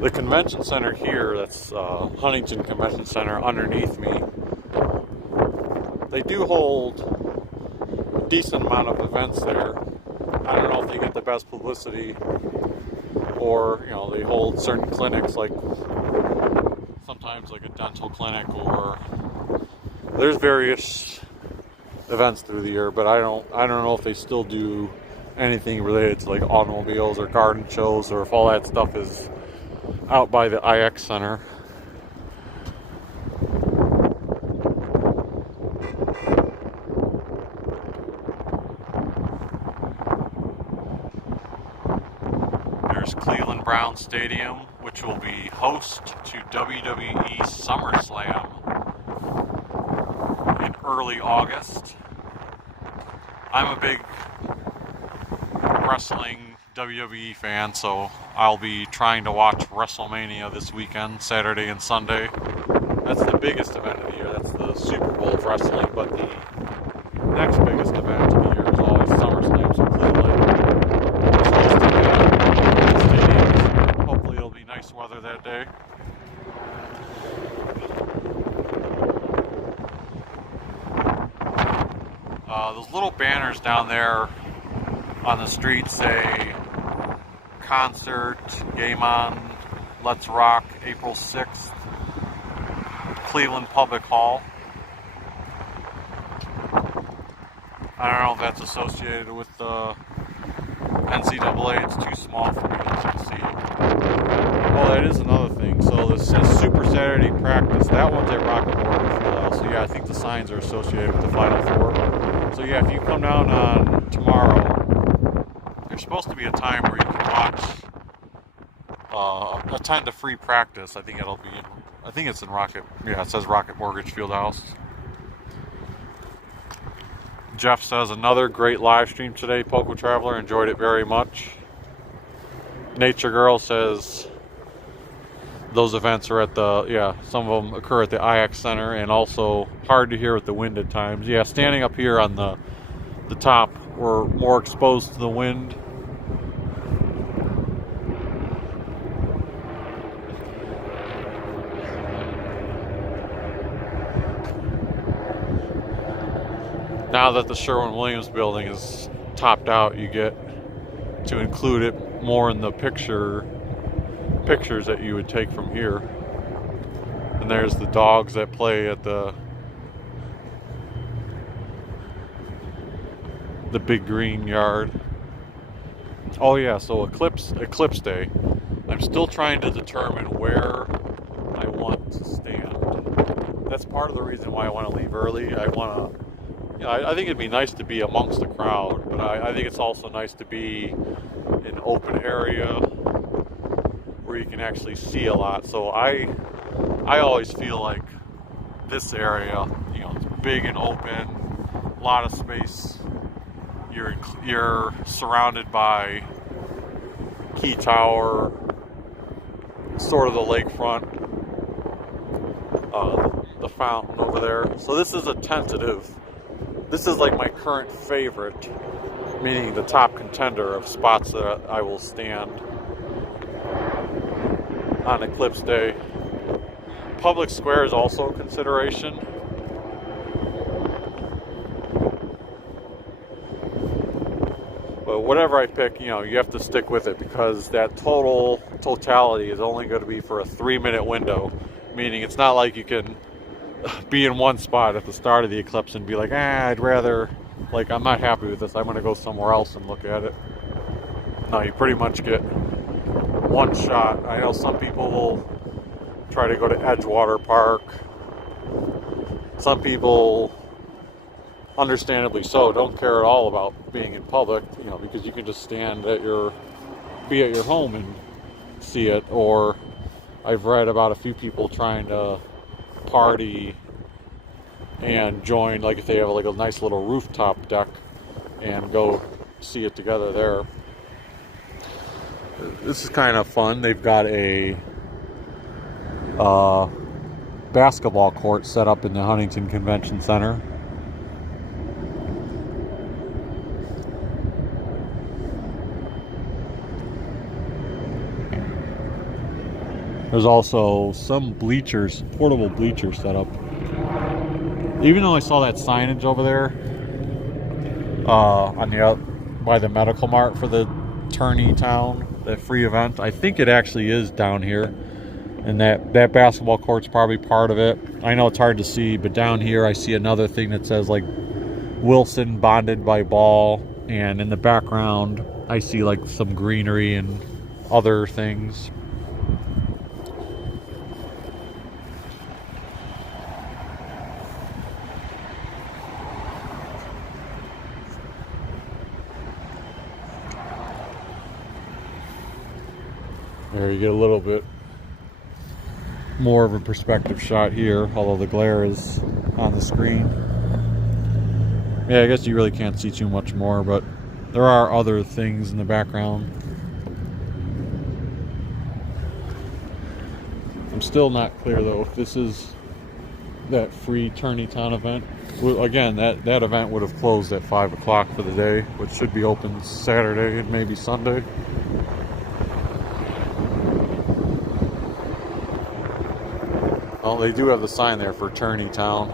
The convention center here, that's Huntington Convention Center underneath me, they do hold a decent amount of events there. I don't know if they get the best publicity, or they hold certain clinics, like sometimes like a dental clinic, or there's various events through the year, but I don't know if they still do anything related to like automobiles or garden shows, or if all that stuff is out by the IX Center. There's Cleveland Browns Stadium, which will be host to WWE SummerSlam in early August. I'm a big wrestling WWE fan, so I'll be trying to watch WrestleMania this weekend, Saturday and Sunday. That's the biggest event of the year. That's the Super Bowl of wrestling, but the next biggest event of the year is always SummerSlam, so Cleveland is hosting that in the stadium. Hopefully it'll be nice weather that day. Those little banners down there on the street say concert, game on, let's rock, April 6th, Cleveland Public Hall. I don't know if that's associated with the NCAA. It's too small for me to see. Oh, that is another thing. So this says Super Saturday practice. That one's at Rocket Mortgage Field. So yeah, I think the signs are associated with the Final Four. So yeah, if you come down on tomorrow, there's supposed to be a time where you can watch, attend a free practice. I think it's in Rocket. Yeah, it says Rocket Mortgage Fieldhouse. Jeff says another great live stream today. Poco Traveler enjoyed it very much. Nature Girl says those events are at some of them occur at the IX Center, and also hard to hear with the wind at times. Yeah, standing up here on the top, we're more exposed to the wind. Now that the Sherwin Williams building is topped out, you get to include it more in the pictures that you would take from here. And there's the dogs that play at the big green yard. Oh yeah, so eclipse day. I'm still trying to determine where I want to stand. That's part of the reason why I want to leave early. I think it'd be nice to be amongst the crowd, but I think it's also nice to be in an open area where you can actually see a lot. So I always feel like this area, it's big and open, a lot of space. You're surrounded by Key Tower, sort of the lakefront, the fountain over there. So this is a tentative. This is like my current favorite, meaning the top contender of spots that I will stand on Eclipse Day. Public Square is also a consideration. But whatever I pick, you have to stick with it, because that totality is only going to be for a 3-minute window, meaning it's not like you can be in one spot at the start of the eclipse and be like, I'd rather, I'm not happy with this, I'm going to go somewhere else and look at it. No, you pretty much get one shot. I know some people will try to go to Edgewater Park. Some people, understandably so, don't care at all about being in public, because you can just stand be at your home and see it. Or I've read about a few people trying to party and join, if they have a nice little rooftop deck, and go see it together there. This is kind of fun. They've got a basketball court set up in the Huntington Convention Center. There's also some bleachers, portable bleachers set up. Even though I saw that signage over there on the out by the medical mart for the Tourney Town, that free event, I think it actually is down here. And that basketball court's probably part of it. I know it's hard to see, but down here I see another thing that says like Wilson bonded by ball, and in the background I see like some greenery and other things. There you get a little bit more of a perspective shot here, although the glare is on the screen. Yeah, I guess you really can't see too much more, but there are other things in the background. I'm still not clear though if this is that free Tourney Town event. Well, again, that event would have closed at 5 o'clock for the day, which should be open Saturday and maybe Sunday. Oh, they do have the sign there for Tourney Town.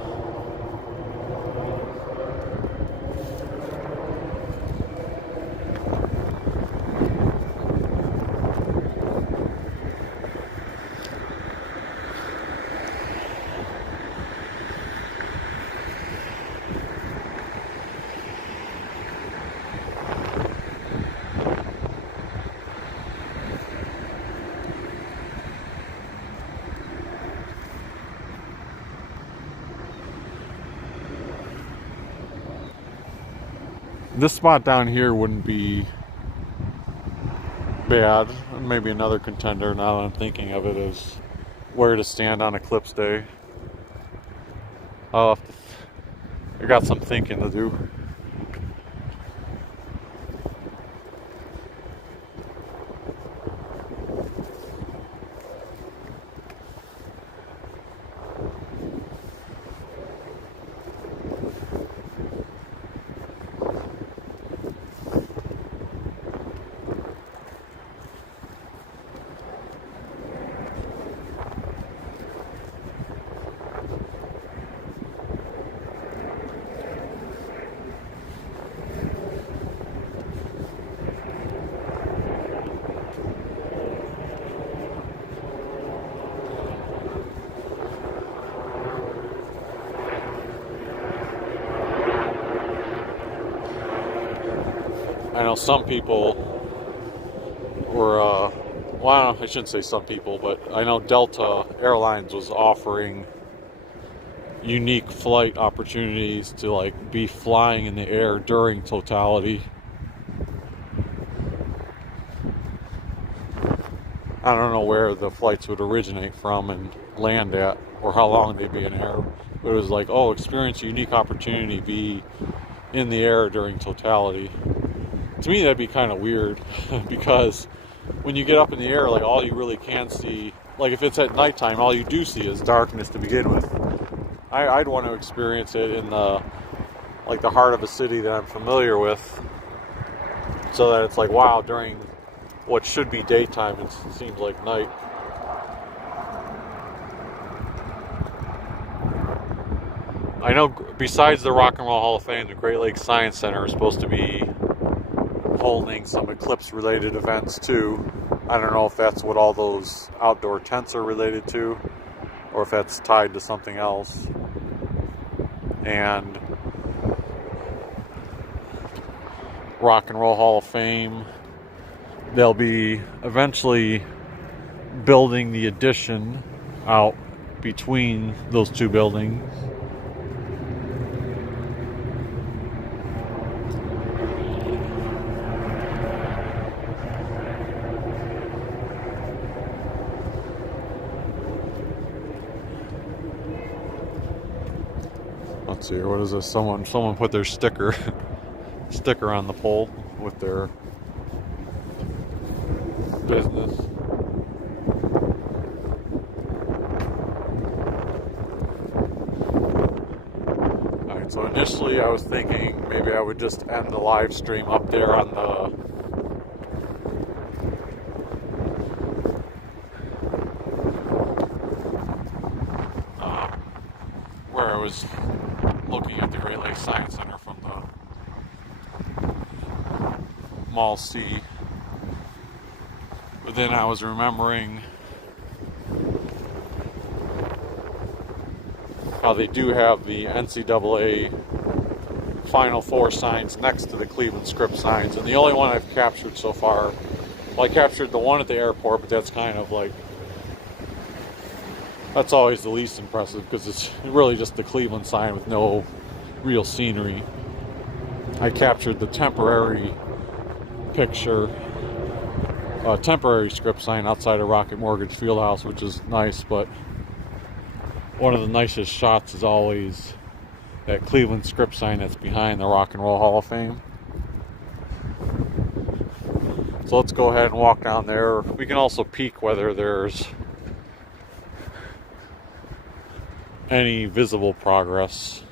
This spot down here wouldn't be bad. Maybe another contender, now that I'm thinking of it, is where to stand on Eclipse Day. I got some thinking to do. I know some people were, well, I shouldn't say some people, but I know Delta Airlines was offering unique flight opportunities to like be flying in the air during totality. I don't know where the flights would originate from and land at, or how long they'd be in air. But it was like, oh, experience a unique opportunity, be in the air during totality. To me, that'd be kind of weird because when you get up in the air, like all you really can see, like if it's at nighttime, all you do see is darkness to begin with. I'd want to experience it in the heart of a city that I'm familiar with, so that it's like, wow, during what should be daytime, it seems like night. I know besides the Rock and Roll Hall of Fame, the Great Lakes Science Center is supposed to be holding some eclipse related events too. I don't know if that's what all those outdoor tents are related to, or if that's tied to something else. And Rock and Roll Hall of Fame, they'll be eventually building the addition out between those two buildings. Let's see, what is this? Someone put their sticker on the pole with their business. Alright, so initially I was thinking maybe I would just end the live stream up there on was looking at the Great Lakes Science Center from the Mall C. But then I was remembering how they do have the NCAA Final Four signs next to the Cleveland script signs. And the only one I've captured so far, well, I captured the one at the airport, but that's kind of like, that's always the least impressive because it's really just the Cleveland sign with no real scenery. I captured the temporary picture, temporary script sign outside of Rocket Mortgage Fieldhouse, which is nice, but one of the nicest shots is always that Cleveland script sign that's behind the Rock and Roll Hall of Fame. So let's go ahead and walk down there. We can also peek whether there's any visible progress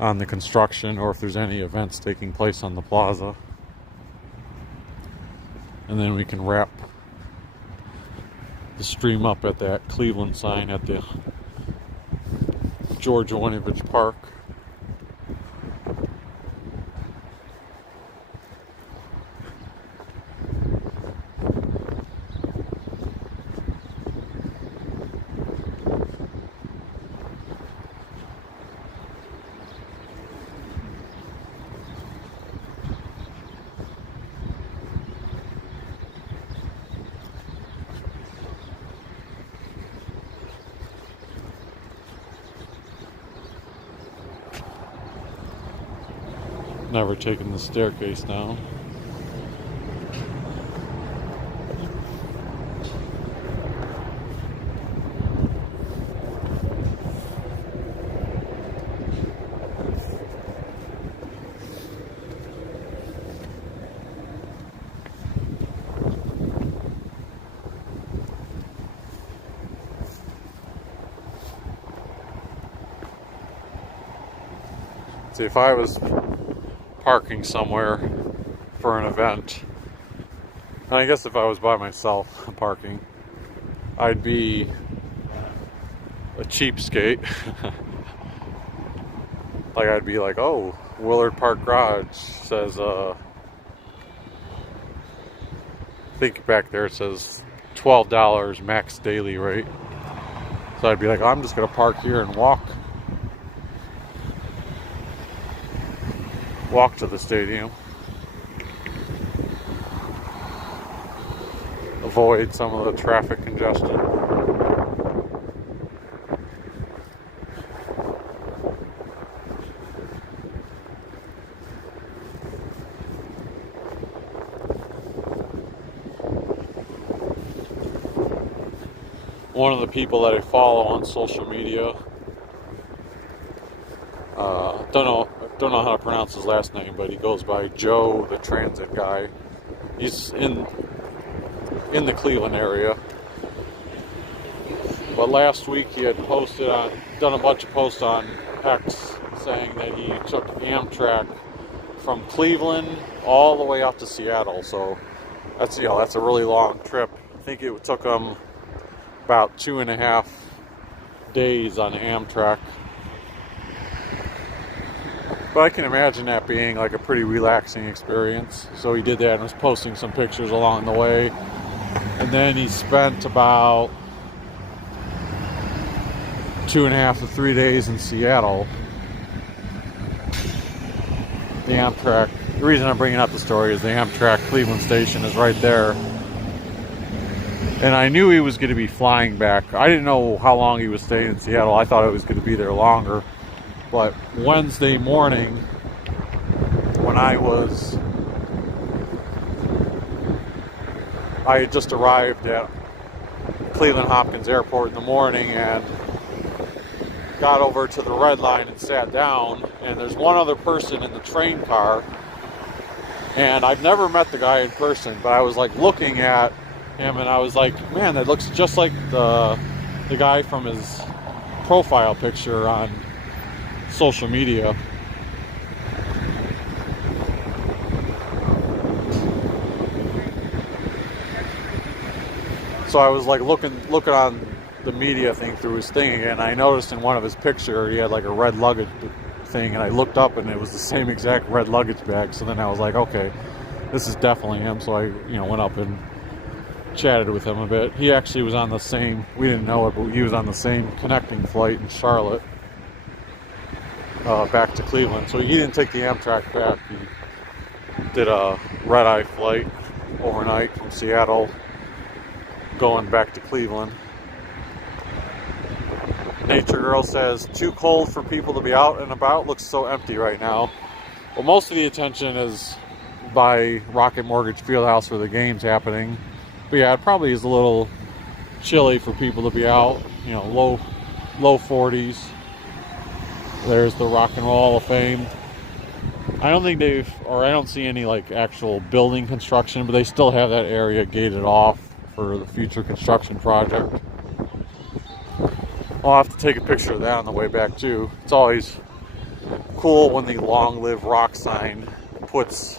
on the construction or if there's any events taking place on the plaza. And then we can wrap the stream up at that Cleveland sign at the George Winovich Park. Never taken the staircase down. See, if I was parking somewhere for an event, and I guess if I was by myself parking, I'd be a cheapskate. Like I'd be like, oh, Willard Park Garage says, I think back there it says $12 max daily rate. So I'd be like, oh, I'm just gonna park here and walk to the stadium. Avoid some of the traffic congestion. One of the people that I follow on social media, don't know how to pronounce his last name, but he goes by Joe the Transit Guy. He's in the Cleveland area. But last week he had done a bunch of posts on X saying that he took Amtrak from Cleveland all the way up to Seattle. So that's a really long trip. I think it took him about 2.5 days on Amtrak. But I can imagine that being like a pretty relaxing experience. So he did that and was posting some pictures along the way. And then he spent about 2.5 to 3 days in Seattle. The Amtrak, the reason I'm bringing up the story is the Amtrak Cleveland station is right there. And I knew he was going to be flying back. I didn't know how long he was staying in Seattle. I thought it was going to be there longer. But Wednesday morning, when I had just arrived at Cleveland Hopkins Airport in the morning and got over to the red line and sat down, and there's one other person in the train car, and I've never met the guy in person, but I was like looking at him and I was like, man, that looks just like the guy from his profile picture on social media. So I was like looking on the media thing through his thing, and I noticed in one of his pictures he had like a red luggage thing, and I looked up and it was the same exact red luggage bag. So then I was like, okay, this is definitely him. So I, went up and chatted with him a bit. He actually was on the same, we didn't know it, but he was on the same connecting flight in Charlotte back to Cleveland. So he didn't take the Amtrak back. He did a red-eye flight overnight from Seattle going back to Cleveland. Nature Girl says, too cold for people to be out and about. Looks so empty right now. Well, most of the attention is by Rocket Mortgage Fieldhouse where the game's happening. But yeah, it probably is a little chilly for people to be out. Low 40s. There's the Rock and Roll Hall of Fame. I don't think I don't see any like actual building construction, but they still have that area gated off for the future construction project. I'll have to take a picture of that on the way back too. It's always cool when the Long Live Rock sign puts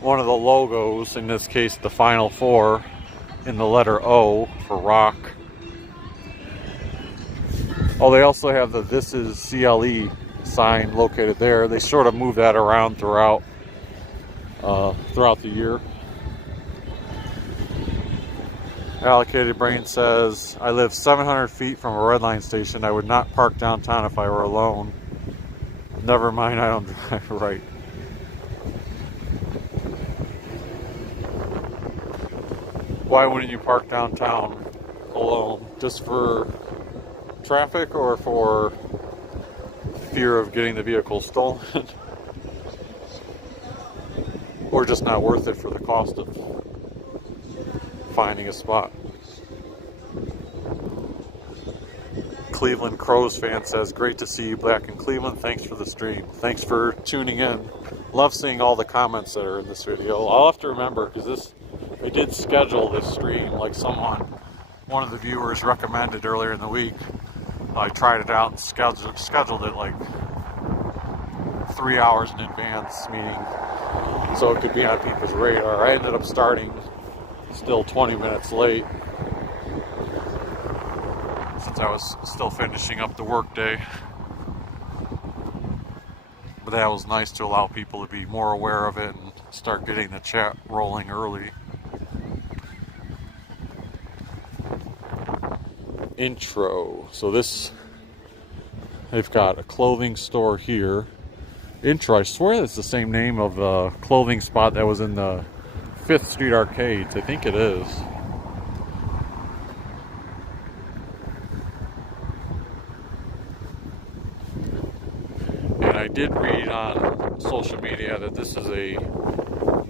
one of the logos, in this case the Final Four, in the letter O for rock. Oh, they also have the This Is CLE sign located there. They sort of move that around throughout the year. Allocated Brain says, I live 700 feet from a red line station. I would not park downtown if I were alone. Never mind, I don't drive. Right. Why wouldn't you park downtown alone? Just for traffic or for fear of getting the vehicle stolen? Or just not worth it for the cost of finding a spot? Cleveland Crows fan says, great to see you back in Cleveland. Thanks for the stream. Thanks for tuning in. Love seeing all the comments that are in this video. I'll have to remember, because I did schedule this stream like one of the viewers recommended earlier in the week. I tried it out and scheduled it like 3 hours in advance, meaning so it could be on people's radar. I ended up starting still 20 minutes late since I was still finishing up the workday. But that was nice to allow people to be more aware of it and start getting the chat rolling early. Intro. So they've got a clothing store here. Intro, I swear that's the same name of the clothing spot that was in the 5th Street Arcades. I think it is. And I did read on social media that this is a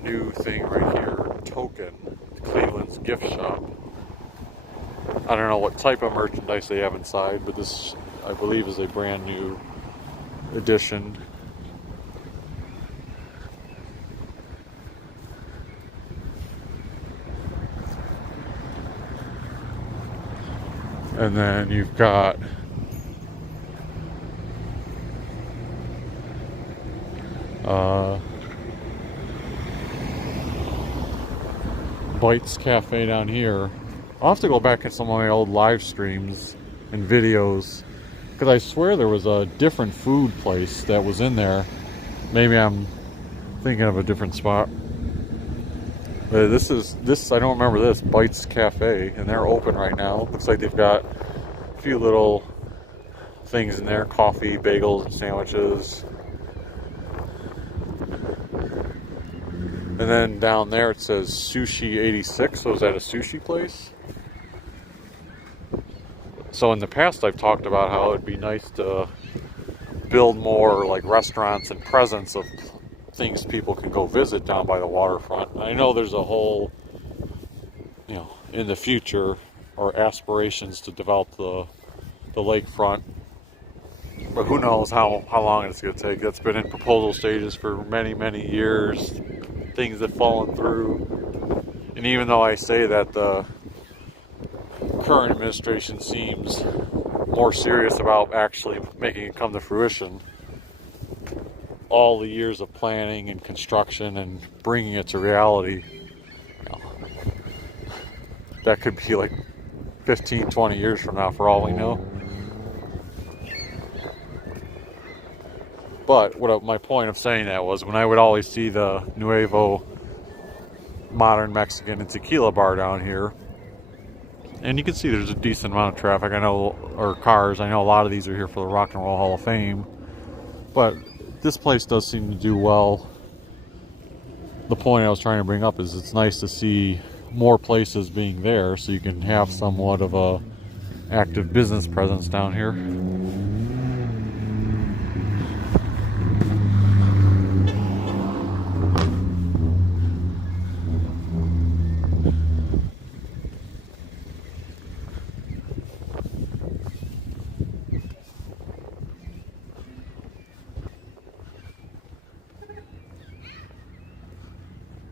new thing right here. Token, Cleveland's gift shop. I don't know what type of merchandise they have inside, but this, I believe, is a brand new addition. And then you've got Bites Cafe down here. I'll have to go back at some of my old live streams and videos, because I swear there was a different food place that was in there. Maybe I'm thinking of a different spot. But this, I don't remember this, Bites Cafe, and they're open right now. Looks like they've got a few little things in there, coffee, bagels, and sandwiches. And then down there it says Sushi 86, so is that a sushi place? So in the past I've talked about how it'd be nice to build more like restaurants and presence of things people can go visit down by the waterfront. I know there's a whole, in the future, or aspirations to develop the lakefront. But who knows how long it's going to take. That's been in proposal stages for many, many years. Things have fallen through. And even though I say that the current administration seems more serious about actually making it come to fruition, all the years of planning and construction and bringing it to reality, that could be like 15, 20 years from now, for all we know. But my point of saying that was when I would always see the Nuevo Modern Mexican and Tequila bar down here, and you can see there's a decent amount of traffic, I know, or cars. I know a lot of these are here for the Rock and Roll Hall of Fame, but this place does seem to do well. The point I was trying to bring up is it's nice to see more places being there so you can have somewhat of a active business presence down here.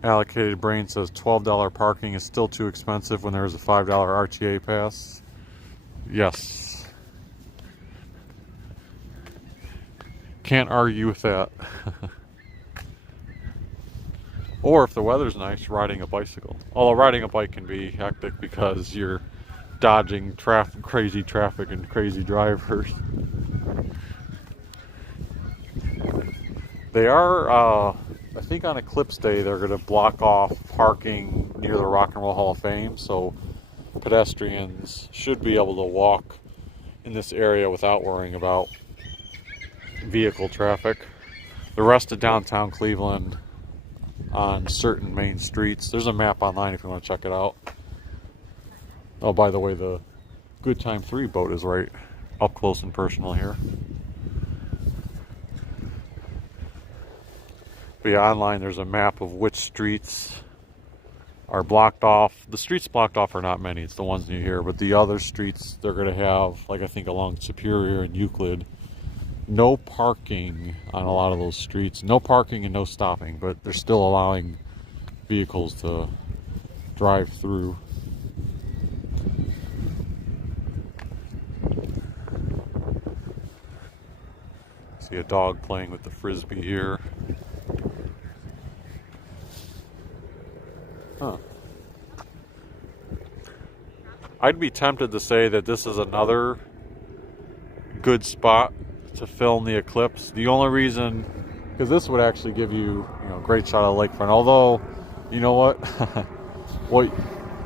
Allocated Brain says $12 parking is still too expensive when there's a $5 RTA pass. Yes. Can't argue with that. Or if the weather's nice, riding a bicycle. Although riding a bike can be hectic because you're dodging crazy traffic and crazy drivers. They are, I think on Eclipse Day, they're going to block off parking near the Rock and Roll Hall of Fame, so pedestrians should be able to walk in this area without worrying about vehicle traffic. The rest of downtown Cleveland, on certain main streets, there's a map online if you want to check it out. Oh, by the way, the Good Time 3 boat is right up close and personal here. But yeah, online there's a map of which streets are blocked off. The streets blocked off are not many, it's the ones near here, but the other streets they're going to have, like I think along Superior and Euclid, no parking on a lot of those streets. No parking and no stopping, but they're still allowing vehicles to drive through. See a dog playing with the frisbee here. Huh. I'd be tempted to say that this is another good spot to film the eclipse. The only reason, because this would actually give you, great shot of the lakefront. Although, you know what?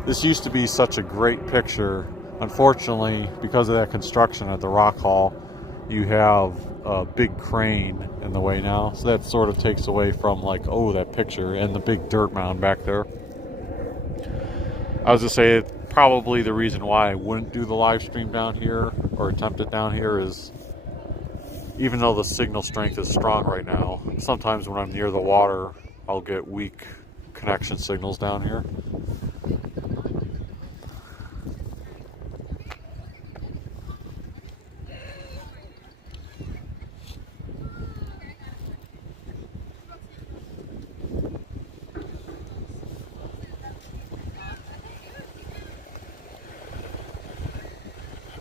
This used to be such a great picture. Unfortunately, because of that construction at the Rock Hall, you have a big crane in the way now. So that sort of takes away from that picture and the big dirt mound back there. I was going to say, probably the reason why I wouldn't do the live stream down here or attempt it down here is, even though the signal strength is strong right now, sometimes when I'm near the water, I'll get weak connection signals down here.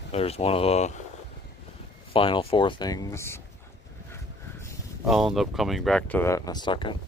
There's one of the final four things. I'll end up coming back to that in a second.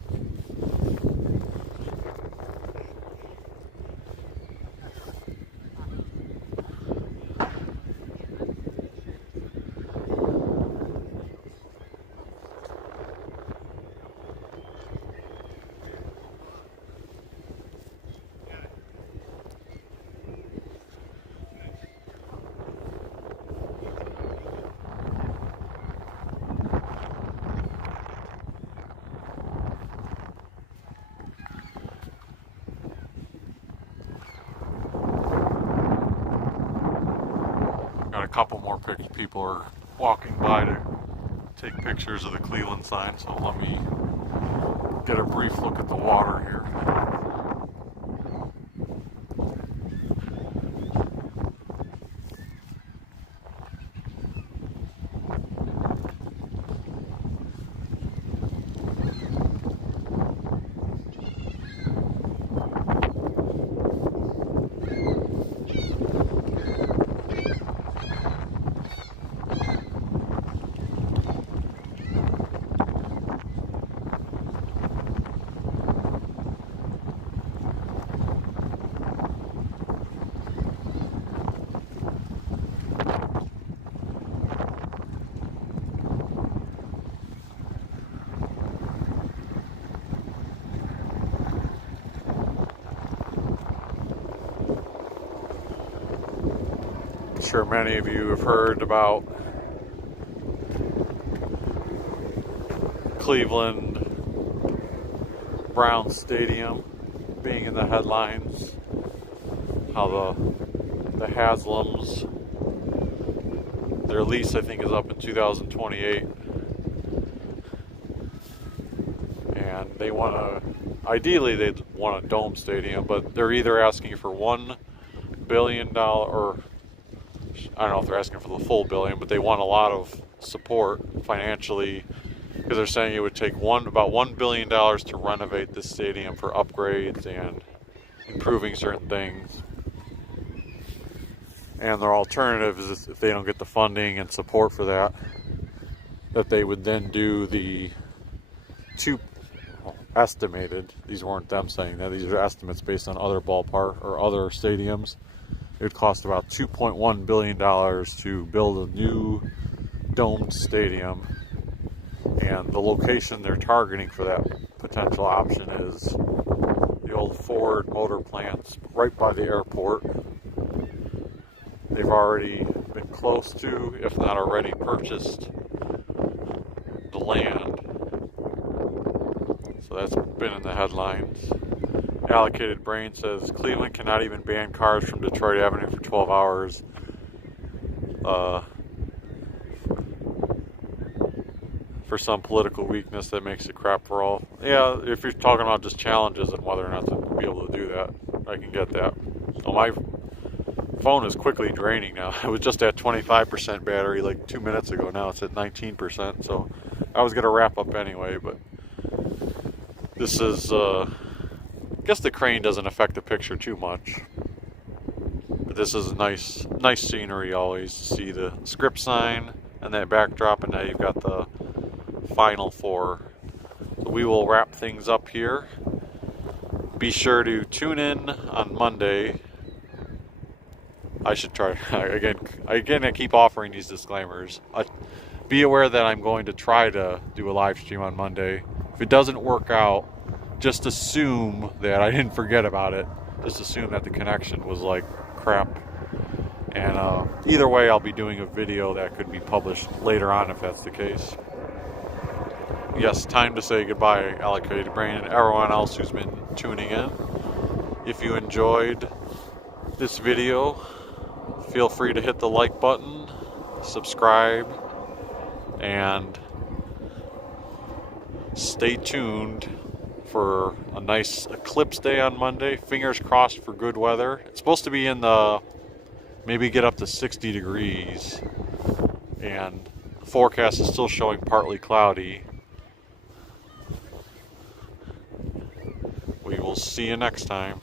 Got a couple more people are walking by to take pictures of the Cleveland sign, so let me get a brief look at the water here. I'm sure many of you have heard about Cleveland Brown Stadium being in the headlines. How the Haslams, their lease I think is up in 2028, and they want to, ideally they'd want a dome stadium, but they're either asking for $1 billion, or I don't know if they're asking for the full billion, but they want a lot of support financially, because they're saying it would take about $1 billion to renovate this stadium for upgrades and improving certain things. And their alternative is, if they don't get the funding and support for that, that they would then do the estimated, these weren't them saying that, these are estimates based on other ballpark or other stadiums. It would cost about $2.1 billion to build a new domed stadium. And the location they're targeting for that potential option is the old Ford motor plants right by the airport. They've already been close to, if not already purchased, the land. So that's been in the headlines. Allocated Brain says Cleveland cannot even ban cars from Detroit Avenue for 12 hours. For some political weakness that makes it crap for all. Yeah, if you're talking about just challenges and whether or not to be able to do that, I can get that. Oh, my phone is quickly draining now. It was just at 25% battery like 2 minutes ago. Now it's at 19%. So I was going to wrap up anyway, but this is, I guess the crane doesn't affect the picture too much. But this is nice scenery always. See the script sign and that backdrop, and now you've got the Final Four. So we will wrap things up here. Be sure to tune in on Monday. I should try again. I keep offering these disclaimers. Be aware that I'm going to try to do a live stream on Monday. If it doesn't work out, just assume that I didn't forget about it. Just assume that the connection was like crap. And either way, I'll be doing a video that could be published later on if that's the case. Yes, time to say goodbye, Allocated Brain, and everyone else who's been tuning in. If you enjoyed this video, feel free to hit the like button, subscribe, and stay tuned for a nice eclipse day on Monday. Fingers crossed for good weather. It's supposed to be in the, maybe get up to 60 degrees, and the forecast is still showing partly cloudy. We will see you next time.